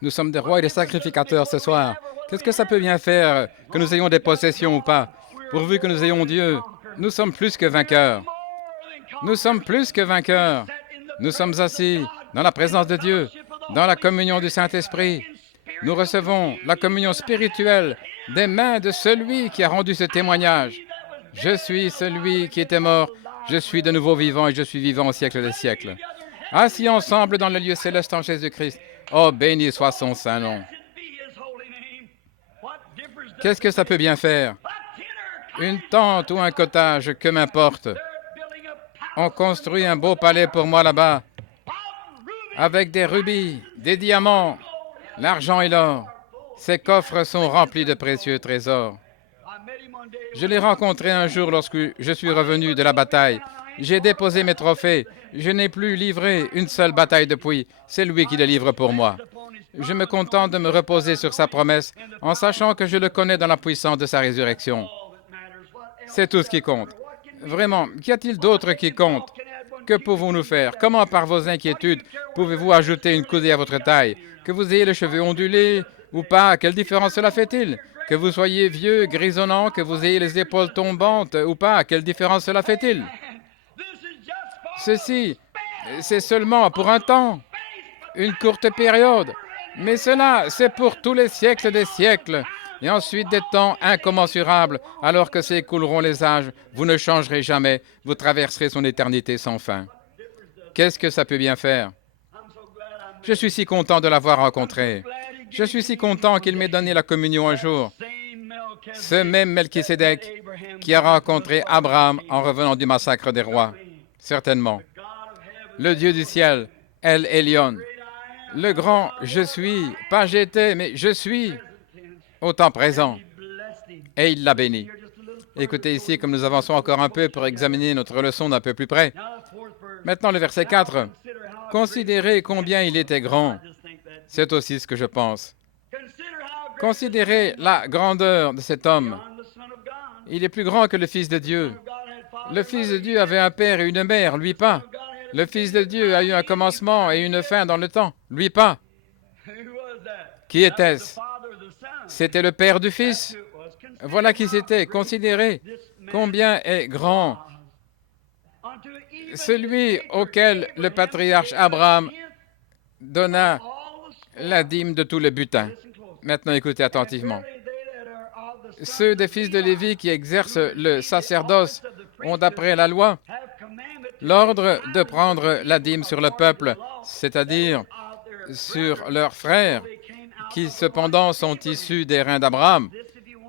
Nous sommes des rois et des sacrificateurs ce soir. Qu'est-ce que ça peut bien faire que nous ayons des possessions ou pas? Pourvu que nous ayons Dieu, nous sommes plus que vainqueurs. Nous sommes plus que vainqueurs. Nous sommes assis dans la présence de Dieu, dans la communion du Saint-Esprit. Nous recevons la communion spirituelle des mains de celui qui a rendu ce témoignage. Je suis celui qui était mort, je suis de nouveau vivant et je suis vivant au siècle des siècles. Assis ensemble dans le lieu céleste en Jésus-Christ. Oh, béni soit son saint nom. Qu'est-ce que ça peut bien faire? Une tente ou un cottage, que m'importe. On construit un beau palais pour moi là-bas, avec des rubis, des diamants, l'argent et l'or. Ces coffres sont remplis de précieux trésors. Je l'ai rencontré un jour lorsque je suis revenu de la bataille. J'ai déposé mes trophées. Je n'ai plus livré une seule bataille depuis. C'est lui qui les livre pour moi. Je me contente de me reposer sur sa promesse en sachant que je le connais dans la puissance de sa résurrection. C'est tout ce qui compte. Vraiment, qu'y a-t-il d'autre qui compte? Que pouvons-nous faire? Comment, par vos inquiétudes, pouvez-vous ajouter une coudée à votre taille? Que vous ayez les cheveux ondulés ou pas, quelle différence cela fait-il? Que vous soyez vieux, grisonnant, que vous ayez les épaules tombantes ou pas, quelle différence cela fait-il? Ceci, c'est seulement pour un temps, une courte période, mais cela, c'est pour tous les siècles des siècles, et ensuite des temps incommensurables, alors que s'écouleront les âges, vous ne changerez jamais, vous traverserez son éternité sans fin. Qu'est-ce que ça peut bien faire? Je suis si content de l'avoir rencontré. Je suis si content qu'il m'ait donné la communion un jour. Ce même Melchisédek qui a rencontré Abraham en revenant du massacre des rois. Certainement. Le Dieu du ciel, El Elyon. Le grand je suis, pas j'étais, mais je suis, au temps présent. Et il l'a béni. Écoutez ici, comme nous avançons encore un peu pour examiner notre leçon d'un peu plus près. Maintenant, le verset 4. Considérez combien il était grand. C'est aussi ce que je pense. Considérez la grandeur de cet homme. Il est plus grand que le Fils de Dieu. Le Fils de Dieu avait un père et une mère, lui pas. Le Fils de Dieu a eu un commencement et une fin dans le temps, lui pas. Qui était-ce? C'était le Père du Fils. Voilà qui c'était. Considérez combien est grand celui auquel le patriarche Abraham donna la dîme de tout le butin. Maintenant, écoutez attentivement. Ceux des fils de Lévi qui exercent le sacerdoce ont, d'après la loi, l'ordre de prendre la dîme sur le peuple, c'est-à-dire sur leurs frères, qui cependant sont issus des reins d'Abraham.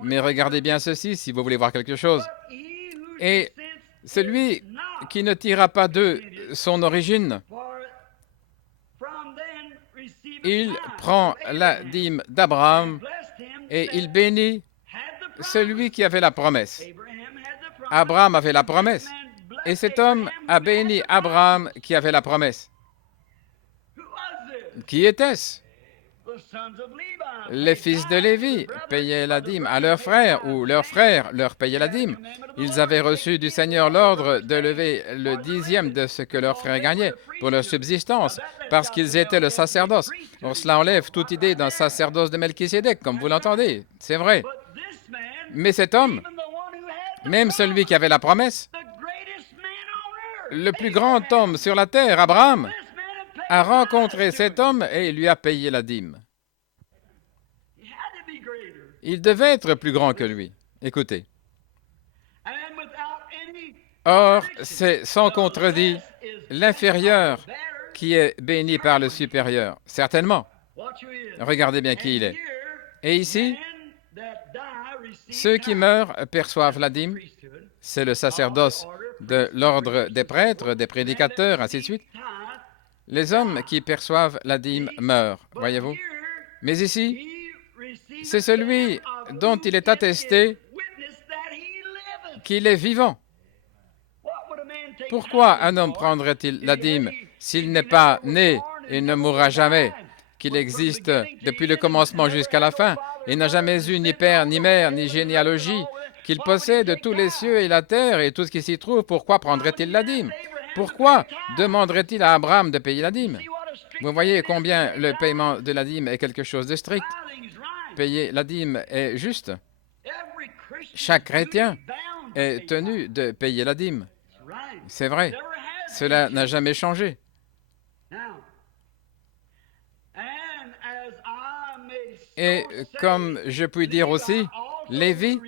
Mais regardez bien ceci, si vous voulez voir quelque chose. Et celui qui ne tira pas d'eux son origine, il prend la dîme d'Abraham et il bénit celui qui avait la promesse. Abraham avait la promesse. Et cet homme a béni Abraham qui avait la promesse. Qui était-ce? Les fils de Lévi payaient la dîme à leurs frères, ou leurs frères leur payaient la dîme. Ils avaient reçu du Seigneur l'ordre de lever le 10e de ce que leurs frères gagnaient pour leur subsistance, parce qu'ils étaient le sacerdoce. Or, cela enlève toute idée d'un sacerdoce de Melchisédek, comme vous l'entendez. C'est vrai. Mais cet homme, même celui qui avait la promesse, le plus grand homme sur la terre, Abraham, a rencontré cet homme et lui a payé la dîme. Il devait être plus grand que lui. Écoutez. Or, c'est sans contredit l'inférieur qui est béni par le supérieur. Certainement. Regardez bien qui il est. Et ici, ceux qui meurent perçoivent la dîme. C'est le sacerdoce de l'ordre des prêtres, des prédicateurs, ainsi de suite. Les hommes qui perçoivent la dîme meurent, voyez-vous. Mais ici, c'est celui dont il est attesté qu'il est vivant. Pourquoi un homme prendrait-il la dîme s'il n'est pas né et ne mourra jamais, qu'il existe depuis le commencement jusqu'à la fin et n'a jamais eu ni père, ni mère, ni généalogie, qu'il possède tous les cieux et la terre et tout ce qui s'y trouve? Pourquoi prendrait-il la dîme? Pourquoi demanderait-il à Abraham de payer la dîme? Vous voyez combien le paiement de la dîme est quelque chose de strict. Payer la dîme est juste. Chaque chrétien est tenu de payer la dîme. C'est vrai. Cela n'a jamais changé. Et comme je puis dire aussi, Lévi,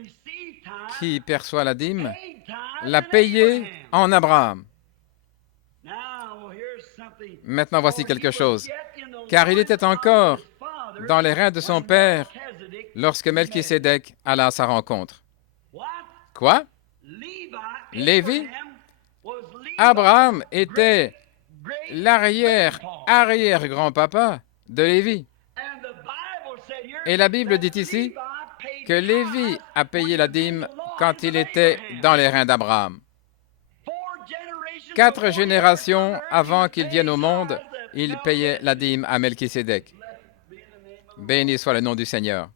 qui perçoit la dîme, l'a payé en Abraham. Maintenant, voici quelque chose. Car il était encore dans les reins de son père lorsque Melchisédek alla à sa rencontre. Quoi? Lévi? Abraham était l'arrière-arrière-grand-papa de Lévi. Et la Bible dit ici que Lévi a payé la dîme quand il était dans les reins d'Abraham. 4 générations avant qu'il vienne au monde, il payait la dîme à Melchisédek. Béni soit le nom du Seigneur.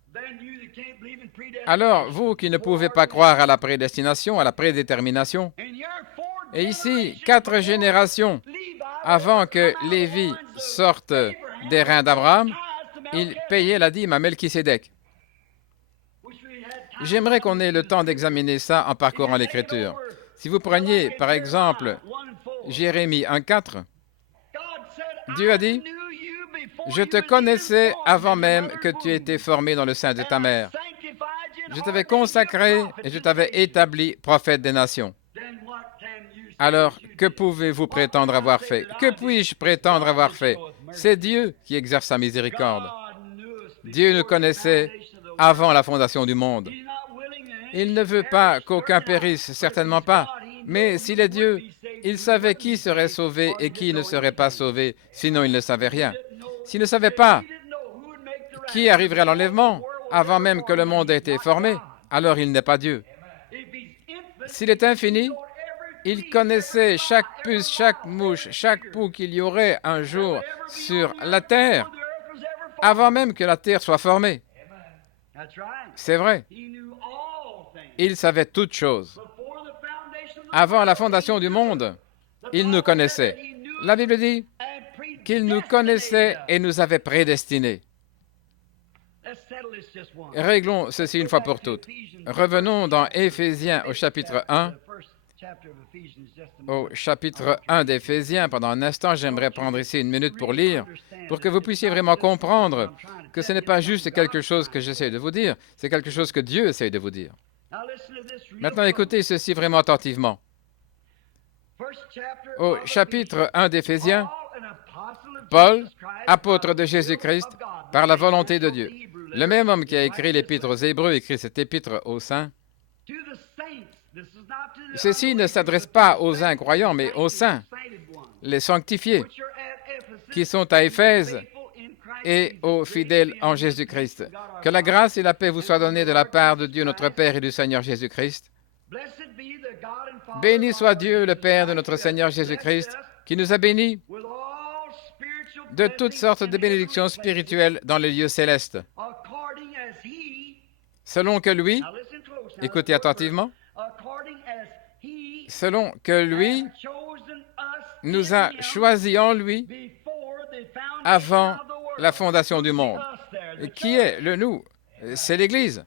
Alors, vous qui ne pouvez pas croire à la prédestination, à la prédétermination, et ici, 4 générations avant que Lévi sorte des reins d'Abraham, il payait la dîme à Melchisédek. J'aimerais qu'on ait le temps d'examiner ça en parcourant l'Écriture. Si vous preniez, par exemple, Jérémie 1,4, Dieu a dit, « Je te connaissais avant même que tu aies été formé dans le sein de ta mère. Je t'avais consacré et je t'avais établi prophète des nations. » Alors, que pouvez-vous prétendre avoir fait? Que puis-je prétendre avoir fait? C'est Dieu qui exerce sa miséricorde. Dieu nous connaissait avant la fondation du monde. Il ne veut pas qu'aucun périsse, certainement pas. Mais s'il est Dieu, il savait qui serait sauvé et qui ne serait pas sauvé, sinon il ne savait rien. S'il ne savait pas qui arriverait à l'enlèvement avant même que le monde ait été formé, alors il n'est pas Dieu. S'il est infini, il connaissait chaque puce, chaque mouche, chaque poux qu'il y aurait un jour sur la terre, avant même que la terre soit formée. C'est vrai. Il savait toutes choses. Avant la fondation du monde, il nous connaissait. La Bible dit qu'il nous connaissait et nous avait prédestinés. Réglons ceci une fois pour toutes. Revenons dans Éphésiens au chapitre 1. Au chapitre 1 d'Éphésiens, pendant un instant, j'aimerais prendre ici une minute pour lire, pour que vous puissiez vraiment comprendre que ce n'est pas juste quelque chose que j'essaie de vous dire, c'est quelque chose que Dieu essaie de vous dire. Maintenant, écoutez ceci vraiment attentivement. Au chapitre 1 d'Éphésiens, Paul, apôtre de Jésus-Christ, par la volonté de Dieu. Le même homme qui a écrit l'épître aux Hébreux écrit cette épître aux saints. Ceci ne s'adresse pas aux incroyants, mais aux saints, les sanctifiés, qui sont à Éphèse et aux fidèles en Jésus-Christ. Que la grâce et la paix vous soient données de la part de Dieu notre Père et du Seigneur Jésus-Christ. Béni soit Dieu, le Père de notre Seigneur Jésus-Christ, qui nous a bénis de toutes sortes de bénédictions spirituelles dans les lieux célestes, selon que lui, écoutez attentivement, selon que lui nous a choisis en lui avant la fondation du monde. Qui est le nous? C'est l'Église.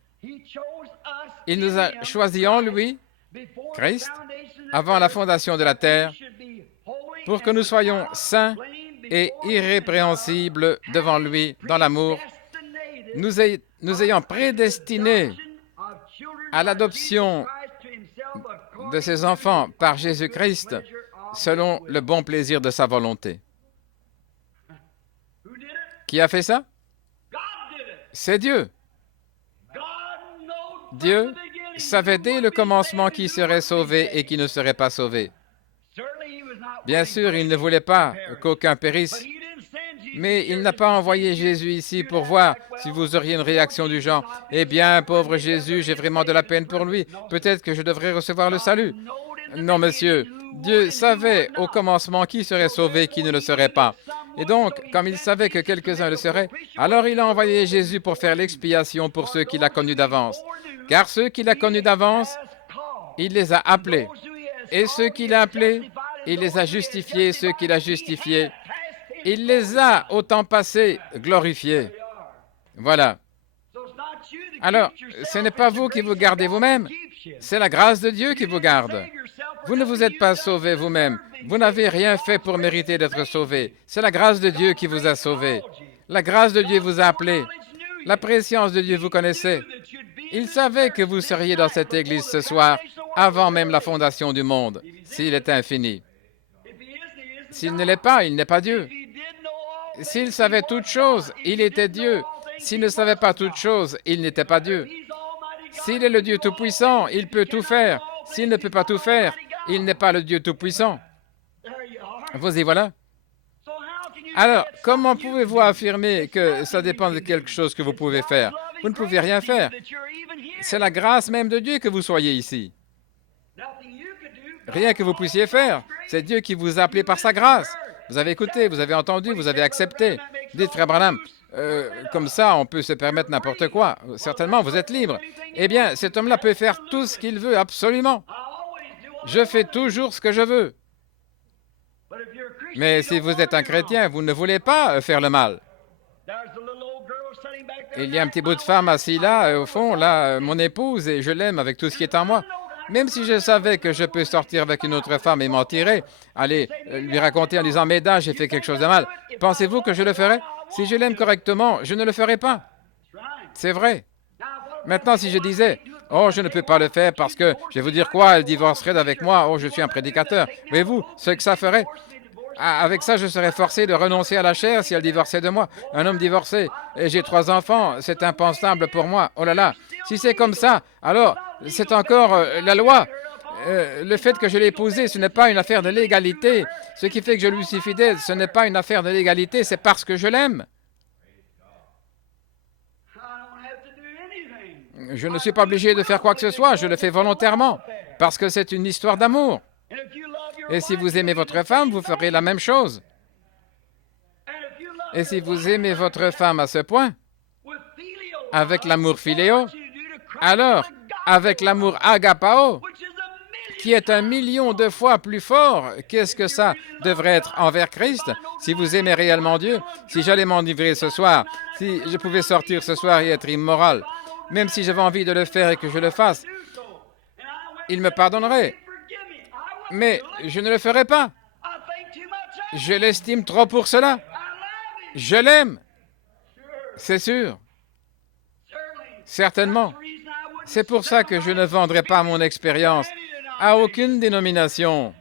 Il nous a choisis en lui, Christ, avant la fondation de la terre, pour que nous soyons saints et irrépréhensibles devant lui dans l'amour, nous ayant prédestinés à l'adoption de ses enfants par Jésus-Christ selon le bon plaisir de sa volonté. Qui a fait ça? C'est Dieu. Dieu savait dès le commencement qui serait sauvé et qui ne serait pas sauvé. Bien sûr, il ne voulait pas qu'aucun périsse, mais il n'a pas envoyé Jésus ici pour voir si vous auriez une réaction du genre « Eh bien, pauvre Jésus, j'ai vraiment de la peine pour lui. Peut-être que je devrais recevoir le salut. » Non, monsieur, Dieu savait au commencement qui serait sauvé et qui ne le serait pas. Et donc, comme il savait que quelques-uns le seraient, alors il a envoyé Jésus pour faire l'expiation pour ceux qu'il a connus d'avance. Car ceux qu'il a connus d'avance, il les a appelés. Et ceux qu'il a appelés, il les a justifiés. Ceux qu'il a justifiés, Il les a au temps passé glorifiés. Voilà. Alors, ce n'est pas vous qui vous gardez vous-même, c'est la grâce de Dieu qui vous garde. Vous ne vous êtes pas sauvé vous-même. Vous n'avez rien fait pour mériter d'être sauvé. C'est la grâce de Dieu qui vous a sauvé. La grâce de Dieu vous a appelé. La préscience de Dieu vous connaissait. Il savait que vous seriez dans cette église ce soir, avant même la fondation du monde, s'il est infini. S'il ne l'est pas, il n'est pas Dieu. S'il savait toutes choses, il était Dieu. S'il ne savait pas toutes choses, il n'était pas Dieu. S'il est le Dieu Tout-Puissant, il peut tout faire. S'il ne peut pas tout faire, il n'est pas le Dieu Tout-Puissant. Vous y voilà. Alors, comment pouvez-vous affirmer que ça dépend de quelque chose que vous pouvez faire? Vous ne pouvez rien faire. C'est la grâce même de Dieu que vous soyez ici. Rien que vous puissiez faire. C'est Dieu qui vous a appelé par sa grâce. Vous avez écouté, vous avez entendu, vous avez accepté. Dites, frère Branham, comme ça, on peut se permettre n'importe quoi. Certainement, vous êtes libre. Eh bien, cet homme-là peut faire tout ce qu'il veut, absolument. Je fais toujours ce que je veux. Mais si vous êtes un chrétien, vous ne voulez pas faire le mal. Il y a un petit bout de femme assis là, au fond, là, mon épouse, et je l'aime avec tout ce qui est en moi. Même si je savais que je peux sortir avec une autre femme et m'en tirer, aller lui raconter en disant « Mesdames, j'ai fait quelque chose de mal », pensez-vous que je le ferais? Si je l'aime correctement, je ne le ferai pas. C'est vrai. Maintenant, si je disais « Oh, je ne peux pas le faire parce que, je vais vous dire quoi, elle divorcerait d'avec moi, oh, je suis un prédicateur. » Voyez-vous, ce que ça ferait? Avec ça, je serais forcé de renoncer à la chair si elle divorçait de moi. Un homme divorcé, et j'ai 3 enfants, c'est impensable pour moi. Oh là là, si c'est comme ça, alors c'est encore la loi. Le fait que je l'ai épousée, ce n'est pas une affaire de légalité. Ce qui fait que je lui suis fidèle, ce n'est pas une affaire de légalité, c'est parce que je l'aime. Je ne suis pas obligé de faire quoi que ce soit, je le fais volontairement, parce que c'est une histoire d'amour. Et si vous aimez votre femme, vous ferez la même chose. Et si vous aimez votre femme à ce point, avec l'amour philéo, alors, avec l'amour agapao, qui est 1 000 000 de fois plus fort, qu'est-ce que ça devrait être envers Christ? Si vous aimez réellement Dieu, si j'allais m'enivrer ce soir, si je pouvais sortir ce soir et être immoral, même si j'avais envie de le faire et que je le fasse, il me pardonnerait. Mais je ne le ferai pas. Je l'estime trop pour cela. Je l'aime. C'est sûr. Certainement. C'est pour ça que je ne vendrai pas mon expérience à aucune dénomination.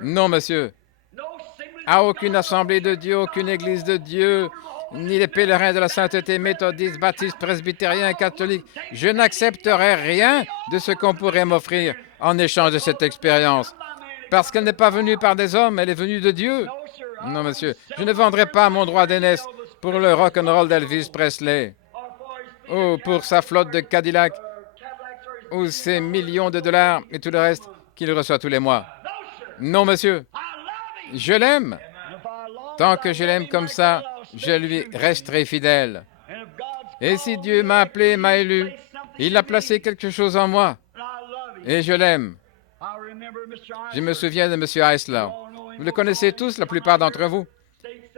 Non, monsieur. À aucune assemblée de Dieu, aucune église de Dieu, ni les pèlerins de la sainteté méthodiste, baptiste, presbytérien, catholique. Je n'accepterai rien de ce qu'on pourrait m'offrir en échange de cette expérience. Parce qu'elle n'est pas venue par des hommes, elle est venue de Dieu. Non, monsieur, je ne vendrai pas mon droit d'aînesse pour le rock'n'roll d'Elvis Presley, ou pour sa flotte de Cadillac, ou ses millions de dollars et tout le reste qu'il reçoit tous les mois. Non, monsieur, je l'aime. Tant que je l'aime comme ça, je lui resterai fidèle. Et si Dieu m'a appelé, m'a élu, il a placé quelque chose en moi, et je l'aime. Je me souviens de M. Eisler. Vous le connaissez tous, la plupart d'entre vous.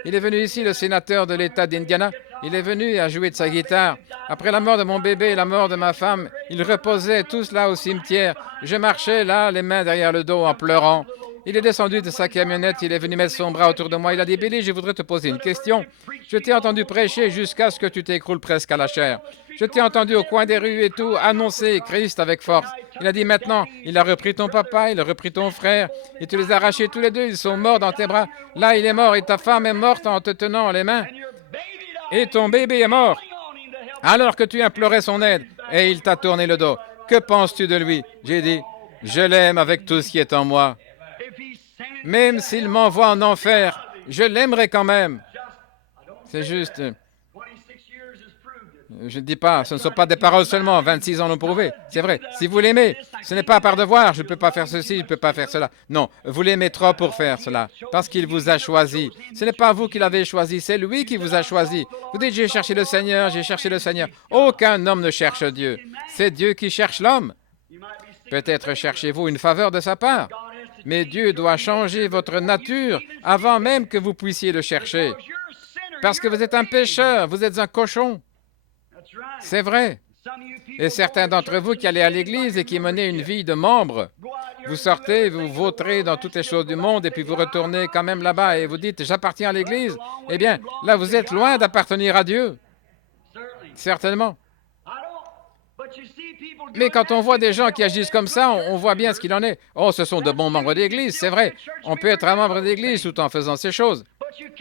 Il est venu ici, le sénateur de l'État d'Indiana. Il est venu à jouer de sa guitare. Après la mort de mon bébé et la mort de ma femme, ils reposaient tous là au cimetière. Je marchais là, les mains derrière le dos, en pleurant. Il est descendu de sa camionnette, il est venu mettre son bras autour de moi. Il a dit, Billy, je voudrais te poser une question. Je t'ai entendu prêcher jusqu'à ce que tu t'écroules presque à la chair. Je t'ai entendu au coin des rues et tout, annoncer Christ avec force. Il a dit, maintenant, il a repris ton papa, il a repris ton frère, et tu les as arrachés tous les deux, ils sont morts dans tes bras. Là, il est mort, et ta femme est morte en te tenant les mains. Et ton bébé est mort, alors que tu implorais son aide, et il t'a tourné le dos. Que penses-tu de lui? J'ai dit, je l'aime avec tout ce qui est en moi. Même s'il m'envoie en enfer, je l'aimerai quand même. C'est juste... Je ne dis pas, ce ne sont pas des paroles seulement, 26 ans l'ont prouvé. C'est vrai, si vous l'aimez, ce n'est pas par devoir, je ne peux pas faire ceci, je ne peux pas faire cela. Non, vous l'aimez trop pour faire cela, parce qu'il vous a choisi. Ce n'est pas vous qui l'avez choisi, c'est lui qui vous a choisi. Vous dites, j'ai cherché le Seigneur, j'ai cherché le Seigneur. Aucun homme ne cherche Dieu. C'est Dieu qui cherche l'homme. Peut-être cherchez-vous une faveur de sa part. Mais Dieu doit changer votre nature avant même que vous puissiez le chercher. Parce que vous êtes un pécheur, vous êtes un cochon. C'est vrai. Et certains d'entre vous qui allez à l'église et qui menez une vie de membre, vous sortez, vous vautrez dans toutes les choses du monde et puis vous retournez quand même là-bas et vous dites « j'appartiens à l'église ». Eh bien, là, vous êtes loin d'appartenir à Dieu. Certainement. Mais quand on voit des gens qui agissent comme ça, on voit bien ce qu'il en est. Oh, ce sont de bons membres d'église, c'est vrai. On peut être un membre d'église tout en faisant ces choses.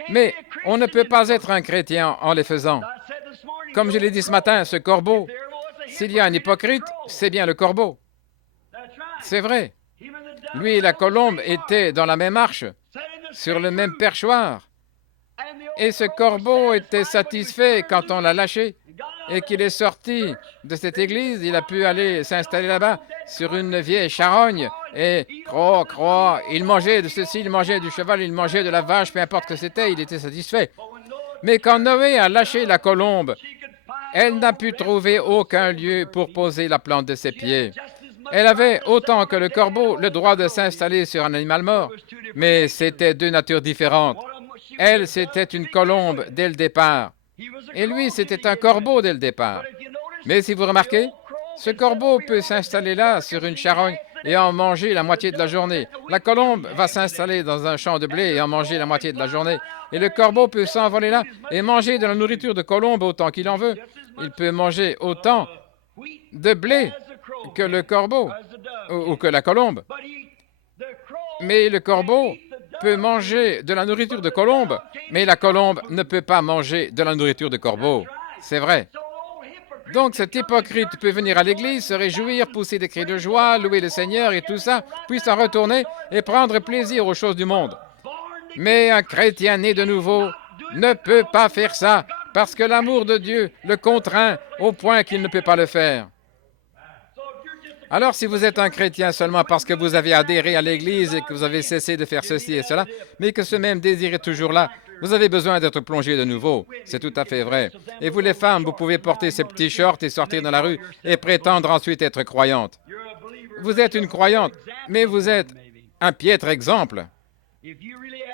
Mais on ne peut pas être un chrétien en les faisant. Comme je l'ai dit ce matin, ce corbeau, s'il y a un hypocrite, c'est bien le corbeau. C'est vrai. Lui et la colombe étaient dans la même arche, sur le même perchoir. Et ce corbeau était satisfait quand on l'a lâché et qu'il est sorti de cette église. Il a pu aller s'installer là-bas sur une vieille charogne et croix. Il mangeait de ceci, il mangeait du cheval, il mangeait de la vache, peu importe ce que c'était, il était satisfait. Mais quand Noé a lâché la colombe, elle n'a pu trouver aucun lieu pour poser la plante de ses pieds. Elle avait, autant que le corbeau, le droit de s'installer sur un animal mort, mais c'était deux natures différentes. Elle, c'était une colombe dès le départ, et lui, c'était un corbeau dès le départ. Mais si vous remarquez, ce corbeau peut s'installer là, sur une charogne, et en manger la moitié de la journée. La colombe va s'installer dans un champ de blé et en manger la moitié de la journée. Et le corbeau peut s'envoler là et manger de la nourriture de colombe autant qu'il en veut. Il peut manger autant de blé que le corbeau ou que la colombe. Mais le corbeau peut manger de la nourriture de colombe, mais la colombe ne peut pas manger de la nourriture de corbeau. C'est vrai. Donc cet hypocrite peut venir à l'église, se réjouir, pousser des cris de joie, louer le Seigneur et tout ça, puis s'en retourner et prendre plaisir aux choses du monde. Mais un chrétien né de nouveau ne peut pas faire ça, parce que l'amour de Dieu le contraint au point qu'il ne peut pas le faire. Alors, si vous êtes un chrétien seulement parce que vous avez adhéré à l'Église et que vous avez cessé de faire ceci et cela, mais que ce même désir est toujours là, vous avez besoin d'être plongé de nouveau. C'est tout à fait vrai. Et vous, les femmes, vous pouvez porter ces petits shorts et sortir dans la rue et prétendre ensuite être croyante. Vous êtes une croyante, mais vous êtes un piètre exemple.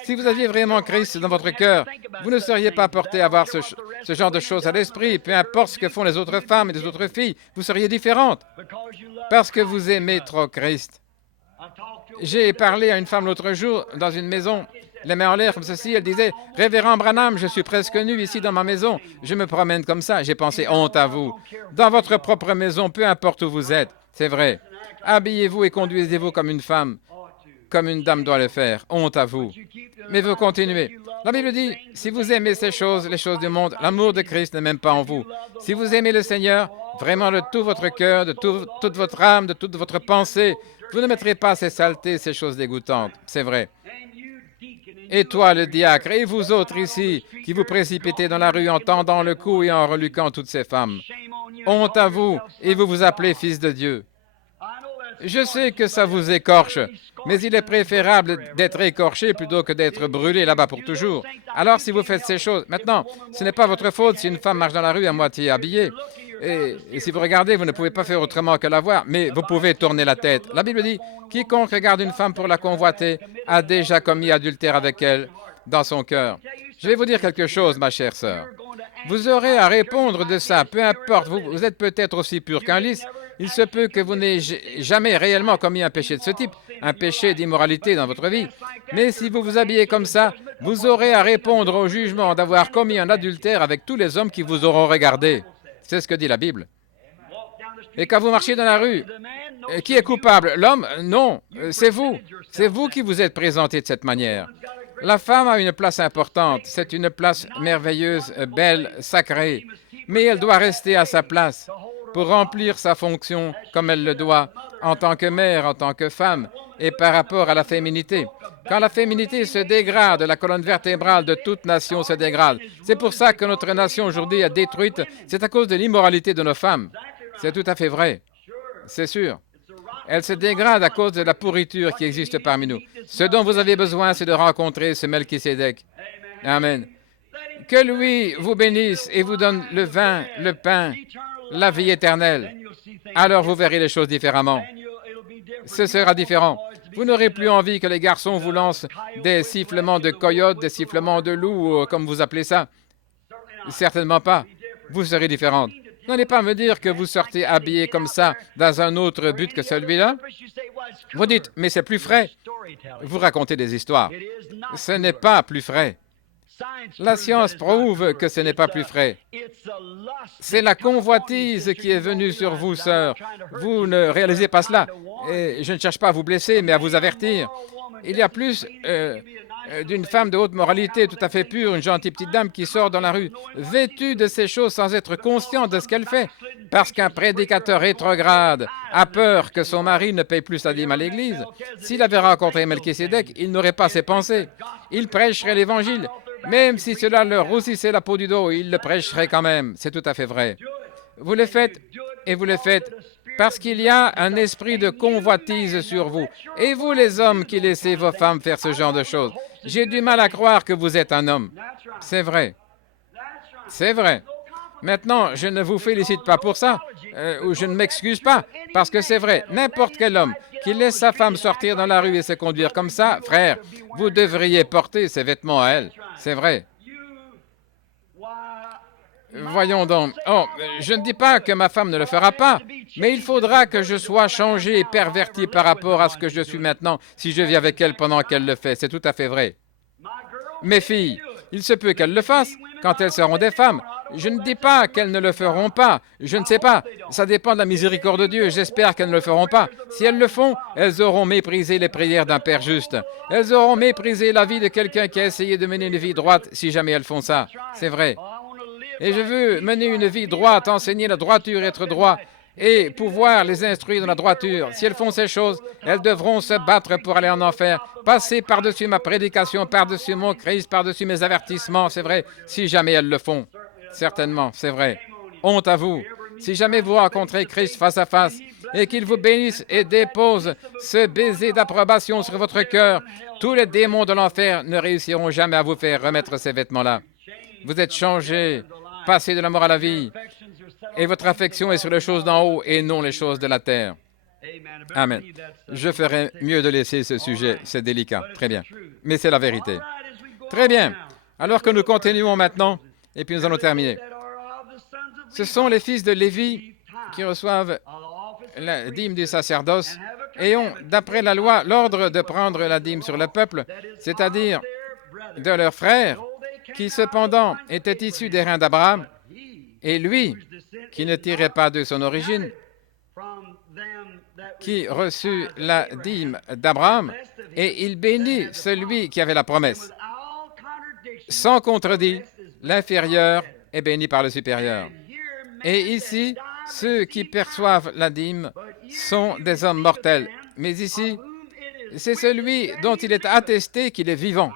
Si vous aviez vraiment Christ dans votre cœur, vous ne seriez pas porté à avoir ce genre de choses à l'esprit, peu importe ce que font les autres femmes et les autres filles, vous seriez différente, parce que vous aimez trop Christ. J'ai parlé à une femme l'autre jour dans une maison, les mains en l'air comme ceci, elle disait « Révérend Branham, je suis presque nue ici dans ma maison, je me promène comme ça. » J'ai pensé « Honte à vous. Dans votre propre maison, peu importe où vous êtes, c'est vrai. Habillez-vous et conduisez-vous comme une femme, comme une dame doit le faire. Honte à vous. » Mais vous continuez. La Bible dit, si vous aimez ces choses, les choses du monde, l'amour de Christ n'est même pas en vous. Si vous aimez le Seigneur, vraiment de tout votre cœur, de toute votre âme, de toute votre pensée, vous ne mettrez pas ces saletés, ces choses dégoûtantes. C'est vrai. Et toi, le diacre, et vous autres ici, qui vous précipitez dans la rue en tendant le cou et en reluquant toutes ces femmes. Honte à vous, et vous vous appelez fils de Dieu. Je sais que ça vous écorche, mais il est préférable d'être écorché plutôt que d'être brûlé là-bas pour toujours. Alors, si vous faites ces choses, maintenant, ce n'est pas votre faute si une femme marche dans la rue à moitié habillée. Et si vous regardez, vous ne pouvez pas faire autrement que la voir, mais vous pouvez tourner la tête. La Bible dit, quiconque regarde une femme pour la convoiter a déjà commis adultère avec elle dans son cœur. Je vais vous dire quelque chose, ma chère sœur. Vous aurez à répondre de ça, peu importe, vous êtes peut-être aussi pur qu'un lys. Il se peut que vous n'ayez jamais réellement commis un péché de ce type, un péché d'immoralité dans votre vie. Mais si vous vous habillez comme ça, vous aurez à répondre au jugement d'avoir commis un adultère avec tous les hommes qui vous auront regardé. C'est ce que dit la Bible. Et quand vous marchez dans la rue, qui est coupable? L'homme? Non, c'est vous. C'est vous qui vous êtes présenté de cette manière. La femme a une place importante. C'est une place merveilleuse, belle, sacrée. Mais elle doit rester à sa place pour remplir sa fonction comme elle le doit, en tant que mère, en tant que femme, et par rapport à la féminité. Quand la féminité se dégrade, la colonne vertébrale de toute nation se dégrade. C'est pour ça que notre nation aujourd'hui est détruite. C'est à cause de l'immoralité de nos femmes. C'est tout à fait vrai. C'est sûr. Elle se dégrade à cause de la pourriture qui existe parmi nous. Ce dont vous avez besoin, c'est de rencontrer ce Melchisédek. Amen. Que lui vous bénisse et vous donne le vin, le pain, la vie éternelle. Alors vous verrez les choses différemment. Ce sera différent. Vous n'aurez plus envie que les garçons vous lancent des sifflements de coyote, des sifflements de loup, comme vous appelez ça. Certainement pas. Vous serez différente. N'allez pas me dire que vous sortez habillé comme ça dans un autre but que celui-là. Vous dites, mais c'est plus frais. Vous racontez des histoires. Ce n'est pas plus frais. La science prouve que ce n'est pas plus frais. C'est la convoitise qui est venue sur vous, sœurs. Vous ne réalisez pas cela. Et je ne cherche pas à vous blesser, mais à vous avertir. Il y a plus d'une femme de haute moralité, tout à fait pure, une gentille petite dame qui sort dans la rue, vêtue de ces choses sans être consciente de ce qu'elle fait, parce qu'un prédicateur rétrograde a peur que son mari ne paye plus sa dîme à l'Église. S'il avait rencontré Melchisédek, il n'aurait pas ces pensées. Il prêcherait l'Évangile. Même si cela leur roussissait la peau du dos, il le prêcherait quand même. C'est tout à fait vrai. Vous le faites, et vous le faites parce qu'il y a un esprit de convoitise sur vous. Et vous, les hommes, qui laissez vos femmes faire ce genre de choses, j'ai du mal à croire que vous êtes un homme. C'est vrai. C'est vrai. Maintenant, je ne vous félicite pas pour ça, ou je ne m'excuse pas, parce que c'est vrai, n'importe quel homme qui laisse sa femme sortir dans la rue et se conduire comme ça, frère, vous devriez porter ses vêtements à elle. C'est vrai. Voyons donc. Oh, je ne dis pas que ma femme ne le fera pas, mais il faudra que je sois changé et perverti par rapport à ce que je suis maintenant si je vis avec elle pendant qu'elle le fait. C'est tout à fait vrai. Mes filles, il se peut qu'elles le fassent quand elles seront des femmes. Je ne dis pas qu'elles ne le feront pas. Je ne sais pas. Ça dépend de la miséricorde de Dieu. J'espère qu'elles ne le feront pas. Si elles le font, elles auront méprisé les prières d'un Père juste. Elles auront méprisé la vie de quelqu'un qui a essayé de mener une vie droite si jamais elles font ça. C'est vrai. Et je veux mener une vie droite, enseigner la droiture, être droit, et pouvoir les instruire dans la droiture. Si elles font ces choses, elles devront se battre pour aller en enfer, passer par-dessus ma prédication, par-dessus mon Christ, par-dessus mes avertissements, c'est vrai, si jamais elles le font. Certainement, c'est vrai. Honte à vous. Si jamais vous rencontrez Christ face à face et qu'il vous bénisse et dépose ce baiser d'approbation sur votre cœur, tous les démons de l'enfer ne réussiront jamais à vous faire remettre ces vêtements-là. Vous êtes changés, passés de la mort à la vie, et votre affection est sur les choses d'en haut et non les choses de la terre. Amen. Je ferais mieux de laisser ce sujet, c'est délicat. Très bien. Mais c'est la vérité. Très bien. Alors que nous continuons maintenant, et puis nous allons terminer. Ce sont les fils de Lévi qui reçoivent la dîme du sacerdoce et ont, d'après la loi, l'ordre de prendre la dîme sur le peuple, c'est-à-dire de leurs frères, qui cependant étaient issus des reins d'Abraham, et lui, qui ne tirait pas de son origine, qui reçut la dîme d'Abraham, et il bénit celui qui avait la promesse. Sans contredit, l'inférieur est béni par le supérieur. Et ici, ceux qui perçoivent la dîme sont des hommes mortels. Mais ici, c'est celui dont il est attesté qu'il est vivant.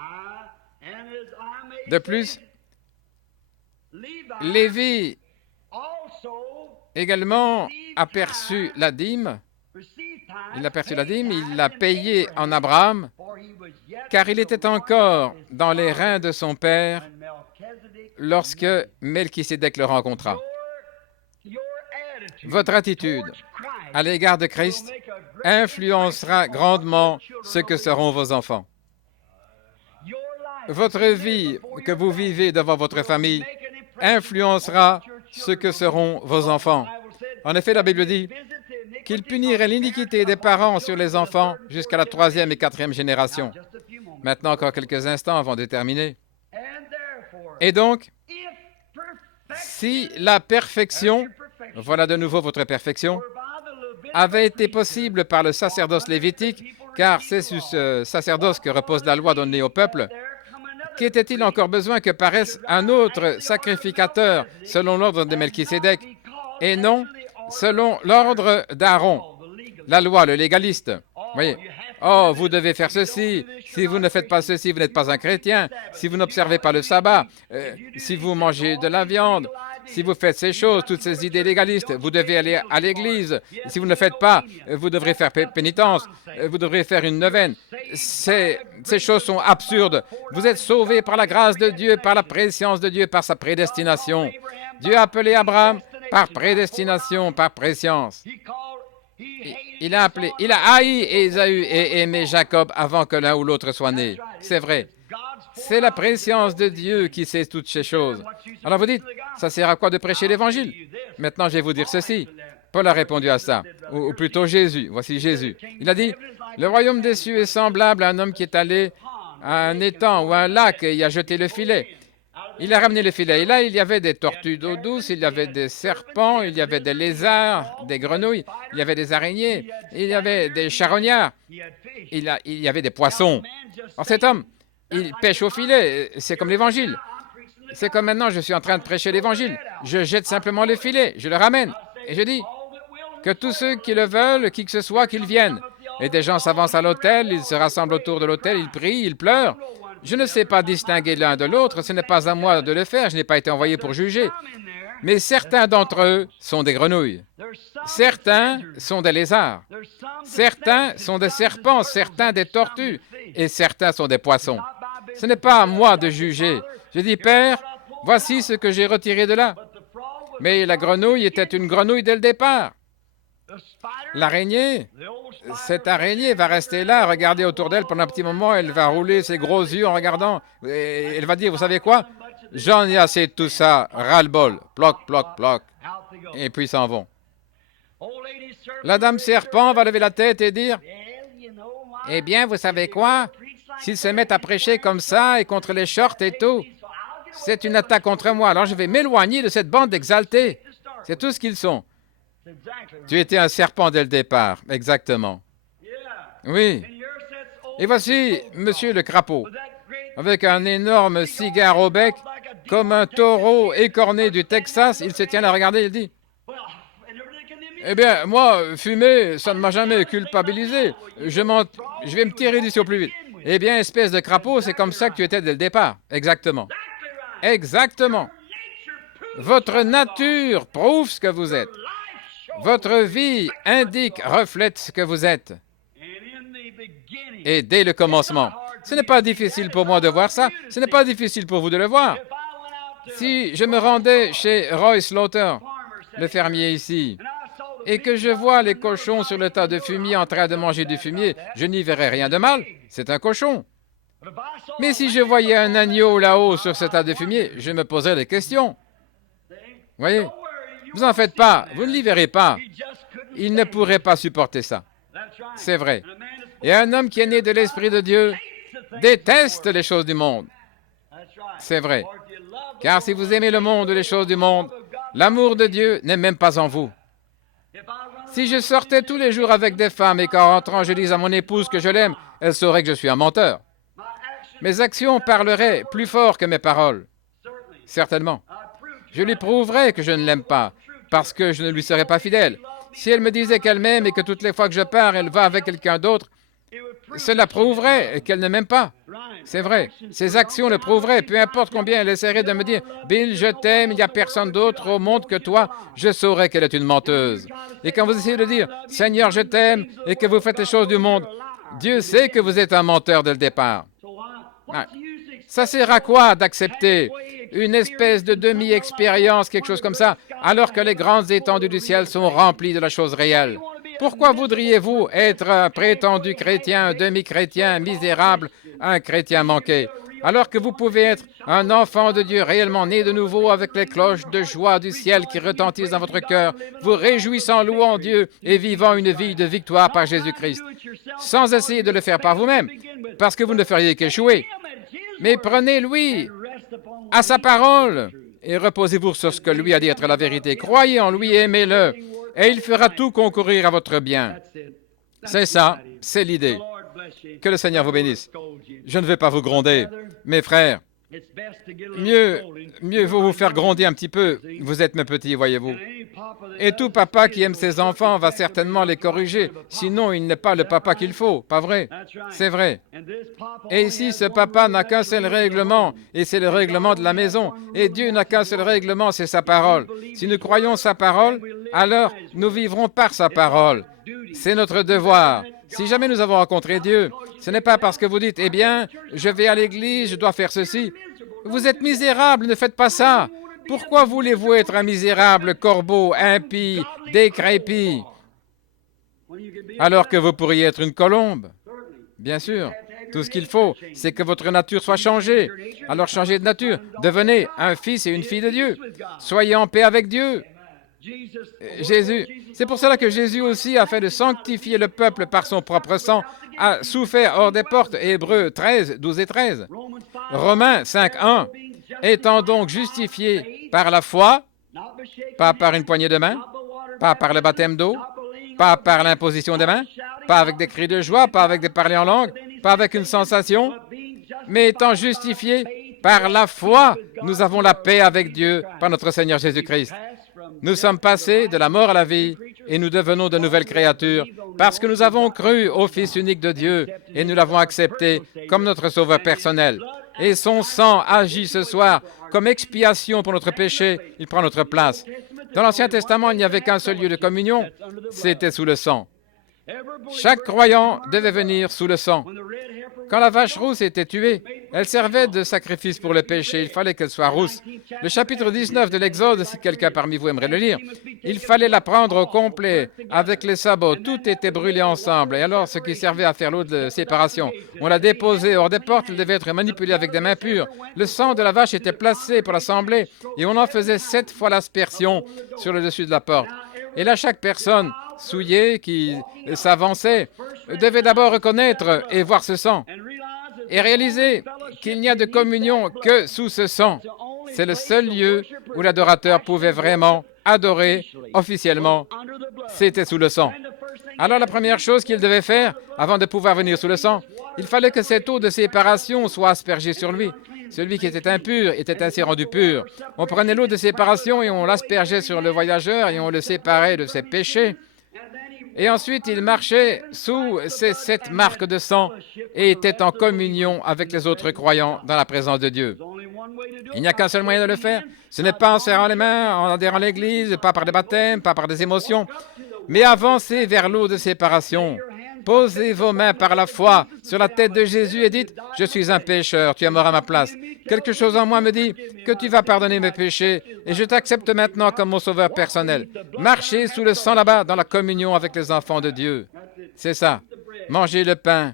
De plus, Lévi également a perçu la dîme. Il a perçu la dîme, il l'a payée en Abraham, car il était encore dans les reins de son père lorsque Melchisédek le rencontra. Votre attitude à l'égard de Christ influencera grandement ce que seront vos enfants. Votre vie que vous vivez devant votre famille influencera ce que seront vos enfants. En effet, la Bible dit qu'il punirait l'iniquité des parents sur les enfants jusqu'à la 3e et 4e génération. Maintenant, encore quelques instants avant de terminer. Et donc, si la perfection, voilà de nouveau votre perfection, avait été possible par le sacerdoce lévitique, car c'est sur ce sacerdoce que repose la loi donnée au peuple, qu'était-il encore besoin que paraisse un autre sacrificateur selon l'ordre de Melchisédek, et non selon l'ordre d'Aaron, la loi, le légaliste. Voyez, oh, vous devez faire ceci, si vous ne faites pas ceci, vous n'êtes pas un chrétien, si vous n'observez pas le sabbat, si vous mangez de la viande, si vous faites ces choses, toutes ces idées légalistes, vous devez aller à l'église. Si vous ne le faites pas, vous devrez faire pénitence, vous devrez faire une neuvaine. Ces choses sont absurdes. Vous êtes sauvés par la grâce de Dieu, par la préscience de Dieu, par sa prédestination. Dieu a appelé Abraham par prédestination, par préscience. Il a haï Ésaü et aimé Jacob avant que l'un ou l'autre soit né. C'est vrai. C'est la préscience de Dieu qui sait toutes ces choses. Alors vous dites, ça sert à quoi de prêcher l'Évangile? Maintenant, je vais vous dire ceci. Paul a répondu à ça, ou plutôt Jésus. Voici Jésus. Il a dit, le royaume des cieux est semblable à un homme qui est allé à un étang ou à un lac et y a jeté le filet. Il a ramené le filet. Et là, il y avait des tortues d'eau douce, il y avait des serpents, il y avait des lézards, des grenouilles, il y avait des araignées, il y avait des charognards, il y avait des poissons. Alors cet homme, il pêche au filet. C'est comme l'Évangile. C'est comme maintenant, je suis en train de prêcher l'Évangile. Je jette simplement le filet, je le ramène. Et je dis que tous ceux qui le veulent, qui que ce soit, qu'ils viennent. Et des gens s'avancent à l'autel, ils se rassemblent autour de l'autel, ils prient, ils pleurent. Je ne sais pas distinguer l'un de l'autre, ce n'est pas à moi de le faire, je n'ai pas été envoyé pour juger. Mais certains d'entre eux sont des grenouilles. Certains sont des lézards. Certains sont des serpents, certains des tortues, et certains sont des poissons. Ce n'est pas à moi de juger. Je dis, Père, voici ce que j'ai retiré de là. Mais la grenouille était une grenouille dès le départ. L'araignée, cette araignée va rester là, regarder autour d'elle pendant un petit moment, elle va rouler ses gros yeux en regardant, et elle va dire, vous savez quoi? J'en ai assez de tout ça, ras-le-bol, ploc, ploc, ploc, et puis ils s'en vont. La dame serpent va lever la tête et dire, eh bien, vous savez quoi? S'ils se mettent à prêcher comme ça et contre les shorts et tout, c'est une attaque contre moi, alors je vais m'éloigner de cette bande d'exaltés. C'est tout ce qu'ils sont. Tu étais un serpent dès le départ, exactement. Oui. Et voici Monsieur le crapaud, avec un énorme cigare au bec, comme un taureau écorné du Texas. Il se tient à regarder, il dit, eh bien, moi, fumer, ça ne m'a jamais culpabilisé. Je vais me tirer d'ici au plus vite. Eh bien, espèce de crapaud, c'est comme ça que tu étais dès le départ. Exactement. Exactement. Votre nature prouve ce que vous êtes. Votre vie indique, reflète ce que vous êtes. Et dès le commencement, ce n'est pas difficile pour moi de voir ça, ce n'est pas difficile pour vous de le voir. Si je me rendais chez Roy Slaughter, le fermier ici, et que je vois les cochons sur le tas de fumier en train de manger du fumier, je n'y verrais rien de mal, c'est un cochon. Mais si je voyais un agneau là-haut sur ce tas de fumier, je me poserais des questions. Voyez? Vous n'en faites pas, vous ne l'y verrez pas. Il ne pourrait pas supporter ça. C'est vrai. Et un homme qui est né de l'Esprit de Dieu déteste les choses du monde. C'est vrai. Car si vous aimez le monde ou les choses du monde, l'amour de Dieu n'est même pas en vous. Si je sortais tous les jours avec des femmes et qu'en rentrant je dise à mon épouse que je l'aime, elle saurait que je suis un menteur. Mes actions parleraient plus fort que mes paroles. Certainement. Je lui prouverais que je ne l'aime pas, parce que je ne lui serais pas fidèle. Si elle me disait qu'elle m'aime et que toutes les fois que je pars, elle va avec quelqu'un d'autre, cela prouverait qu'elle ne m'aime pas. C'est vrai. Ses actions le prouveraient. Peu importe combien elle essaierait de me dire « Bill, je t'aime, il n'y a personne d'autre au monde que toi », je saurais qu'elle est une menteuse. Et quand vous essayez de dire « Seigneur, je t'aime » et que vous faites les choses du monde, Dieu sait que vous êtes un menteur dès le départ. Ah. Ça sert à quoi d'accepter une espèce de demi-expérience, quelque chose comme ça, alors que les grandes étendues du ciel sont remplies de la chose réelle? Pourquoi voudriez-vous être un prétendu chrétien, un demi-chrétien misérable, un chrétien manqué, alors que vous pouvez être un enfant de Dieu réellement né de nouveau avec les cloches de joie du ciel qui retentissent dans votre cœur, vous réjouissant, louant Dieu et vivant une vie de victoire par Jésus-Christ, sans essayer de le faire par vous-même, parce que vous ne feriez qu'échouer. Mais prenez-lui à sa parole et reposez-vous sur ce que lui a dit être la vérité. Croyez en lui, aimez-le, et il fera tout concourir à votre bien. C'est ça, c'est l'idée. Que le Seigneur vous bénisse. Je ne vais pas vous gronder, mes frères. Mieux vaut vous faire gronder un petit peu. Vous êtes mes petits, voyez-vous. Et tout papa qui aime ses enfants va certainement les corriger. Sinon, il n'est pas le papa qu'il faut, pas vrai? C'est vrai. Et ici, ce papa n'a qu'un seul règlement, et c'est le règlement de la maison. Et Dieu n'a qu'un seul règlement, c'est sa parole. Si nous croyons sa parole, alors nous vivrons par sa parole. C'est notre devoir. Si jamais nous avons rencontré Dieu, ce n'est pas parce que vous dites, eh bien, je vais à l'église, je dois faire ceci. Vous êtes misérable, ne faites pas ça. Pourquoi voulez-vous être un misérable corbeau, impie, décrépit? alors que vous pourriez être une colombe. Bien sûr. Tout ce qu'il faut, c'est que votre nature soit changée. Alors changez de nature. Devenez un fils et une fille de Dieu. Soyez en paix avec Dieu. Jésus, c'est pour cela que Jésus aussi, afin de sanctifier le peuple par son propre sang, a souffert hors des portes. Hébreux 13, 12 et 13. Romains 5, 1. Étant donc justifiés par la foi, pas par une poignée de main, pas par le baptême d'eau, pas par l'imposition des mains, pas avec des cris de joie, pas avec des parler en langue, pas avec une sensation, mais étant justifiés par la foi, nous avons la paix avec Dieu par notre Seigneur Jésus-Christ. Nous sommes passés de la mort à la vie et nous devenons de nouvelles créatures parce que nous avons cru au Fils unique de Dieu et nous l'avons accepté comme notre sauveur personnel. Et son sang agit ce soir comme expiation pour notre péché. Il prend notre place. Dans l'Ancien Testament, il n'y avait qu'un seul lieu de communion, c'était sous le sang. Chaque croyant devait venir sous le sang. Quand la vache rousse était tuée, elle servait de sacrifice pour le péché. Il fallait qu'elle soit rousse. Le chapitre 19 de l'Exode, si quelqu'un parmi vous aimerait le lire, il fallait la prendre au complet, avec les sabots. Tout était brûlé ensemble. Et alors, ce qui servait à faire l'eau de séparation, on la déposait hors des portes. Elle devait être manipulée avec des mains pures. Le sang de la vache était placé pour l'assembler, et on en faisait 7 fois l'aspersion sur le dessus de la porte. Et là, chaque personne souillée qui s'avançait devait d'abord reconnaître et voir ce sang et réaliser qu'il n'y a de communion que sous ce sang. C'est le seul lieu où l'adorateur pouvait vraiment adorer officiellement. C'était sous le sang. Alors la première chose qu'il devait faire avant de pouvoir venir sous le sang, il fallait que cette eau de séparation soit aspergée sur lui. Celui qui était impur était ainsi rendu pur. On prenait l'eau de séparation et on l'aspergeait sur le voyageur et on le séparait de ses péchés. Et ensuite, il marchait sous ces 7 marques de sang et était en communion avec les autres croyants dans la présence de Dieu. Il n'y a qu'un seul moyen de le faire. Ce n'est pas en serrant les mains, en adhérant à l'Église, pas par des baptêmes, pas par des émotions, mais avancez vers l'eau de séparation. Posez vos mains par la foi sur la tête de Jésus et dites « Je suis un pécheur, tu es mort à ma place. Quelque chose en moi me dit que tu vas pardonner mes péchés et je t'accepte maintenant comme mon sauveur personnel. » Marchez sous le sang là-bas dans la communion avec les enfants de Dieu. C'est ça. Mangez le pain,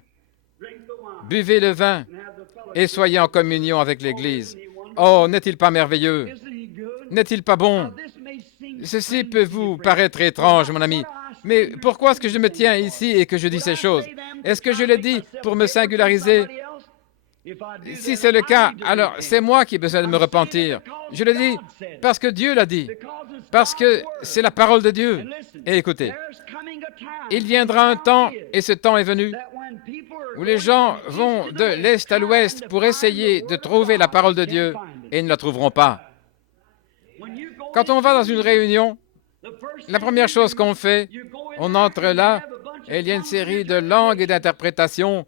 buvez le vin et soyez en communion avec l'Église. Oh, n'est-il pas merveilleux? N'est-il pas bon? Ceci peut vous paraître étrange, mon ami. Mais pourquoi est-ce que je me tiens ici et que je dis ces choses? Est-ce que je le dis pour me singulariser? Si c'est le cas, alors c'est moi qui ai besoin de me repentir. Je le dis parce que Dieu l'a dit, parce que c'est la parole de Dieu. Et écoutez, il viendra un temps, et ce temps est venu, où les gens vont de l'Est à l'Ouest pour essayer de trouver la parole de Dieu et ne la trouveront pas. Quand on va dans une réunion, la première chose qu'on fait, on entre là et il y a une série de langues et d'interprétations.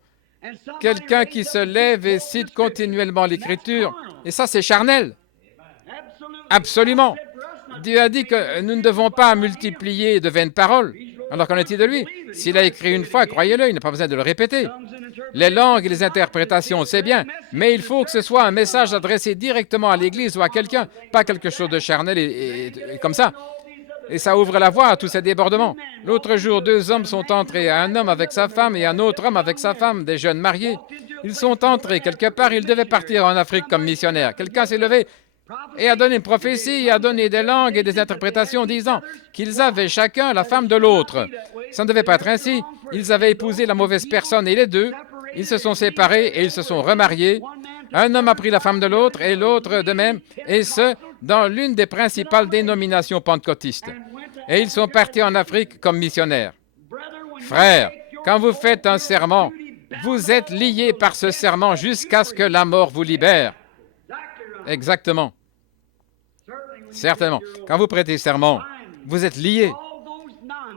Quelqu'un qui se lève et cite continuellement l'Écriture, et ça c'est charnel. Absolument. Dieu a dit que nous ne devons pas multiplier de vaines paroles, alors qu'en est-il de lui? S'il a écrit une fois, croyez-le, il n'a pas besoin de le répéter. Les langues et les interprétations, c'est bien, mais il faut que ce soit un message adressé directement à l'Église ou à quelqu'un, pas quelque chose de charnel et comme ça. Et ça ouvre la voie à tous ces débordements. L'autre jour, 2 hommes sont entrés, un homme avec sa femme et un autre homme avec sa femme, des jeunes mariés. Ils sont entrés quelque part, ils devaient partir en Afrique comme missionnaires. Quelqu'un s'est levé et a donné une prophétie, a donné des langues et des interprétations disant qu'ils avaient chacun la femme de l'autre. Ça ne devait pas être ainsi. Ils avaient épousé la mauvaise personne et les deux, ils se sont séparés et ils se sont remariés. Un homme a pris la femme de l'autre et l'autre de même, et ce, dans l'une des principales dénominations pentecôtistes. Et ils sont partis en Afrique comme missionnaires. Frères, quand vous faites un serment, vous êtes liés par ce serment jusqu'à ce que la mort vous libère. Exactement. Certainement. Quand vous prêtez serment, vous êtes liés.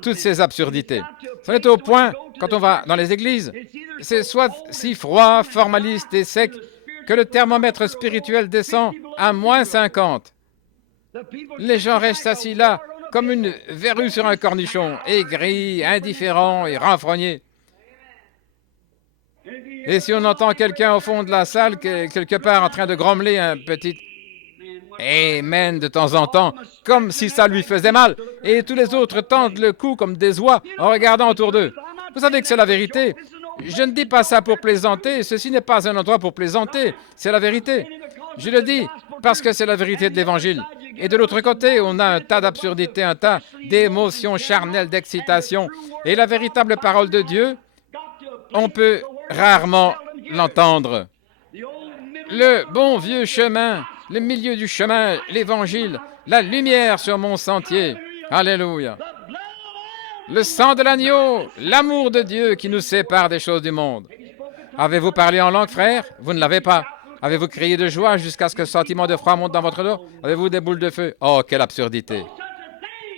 Toutes ces absurdités. Ça est au point, quand on va dans les églises, c'est soit si froid, formaliste et sec, que le thermomètre spirituel descend à -50. Les gens restent assis là, comme une verrue sur un cornichon, aigris, indifférents et renfrognés. Et si on entend quelqu'un au fond de la salle, quelque part en train de grommeler un petit... Amen de temps en temps, comme si ça lui faisait mal. Et tous les autres tendent le cou comme des oies en regardant autour d'eux. Vous savez que c'est la vérité. Je ne dis pas ça pour plaisanter. Ceci n'est pas un endroit pour plaisanter. C'est la vérité. Je le dis parce que c'est la vérité de l'Évangile. Et de l'autre côté, on a un tas d'absurdités, un tas d'émotions charnelles, d'excitation. Et la véritable parole de Dieu, on peut rarement l'entendre. Le bon vieux chemin, le milieu du chemin, l'Évangile, la lumière sur mon sentier. Alléluia. Le sang de l'agneau, l'amour de Dieu qui nous sépare des choses du monde. Avez-vous parlé en langue, frère? Vous ne l'avez pas. Avez-vous crié de joie jusqu'à ce que le sentiment de froid monte dans votre dos? Avez-vous des boules de feu? Oh, quelle absurdité!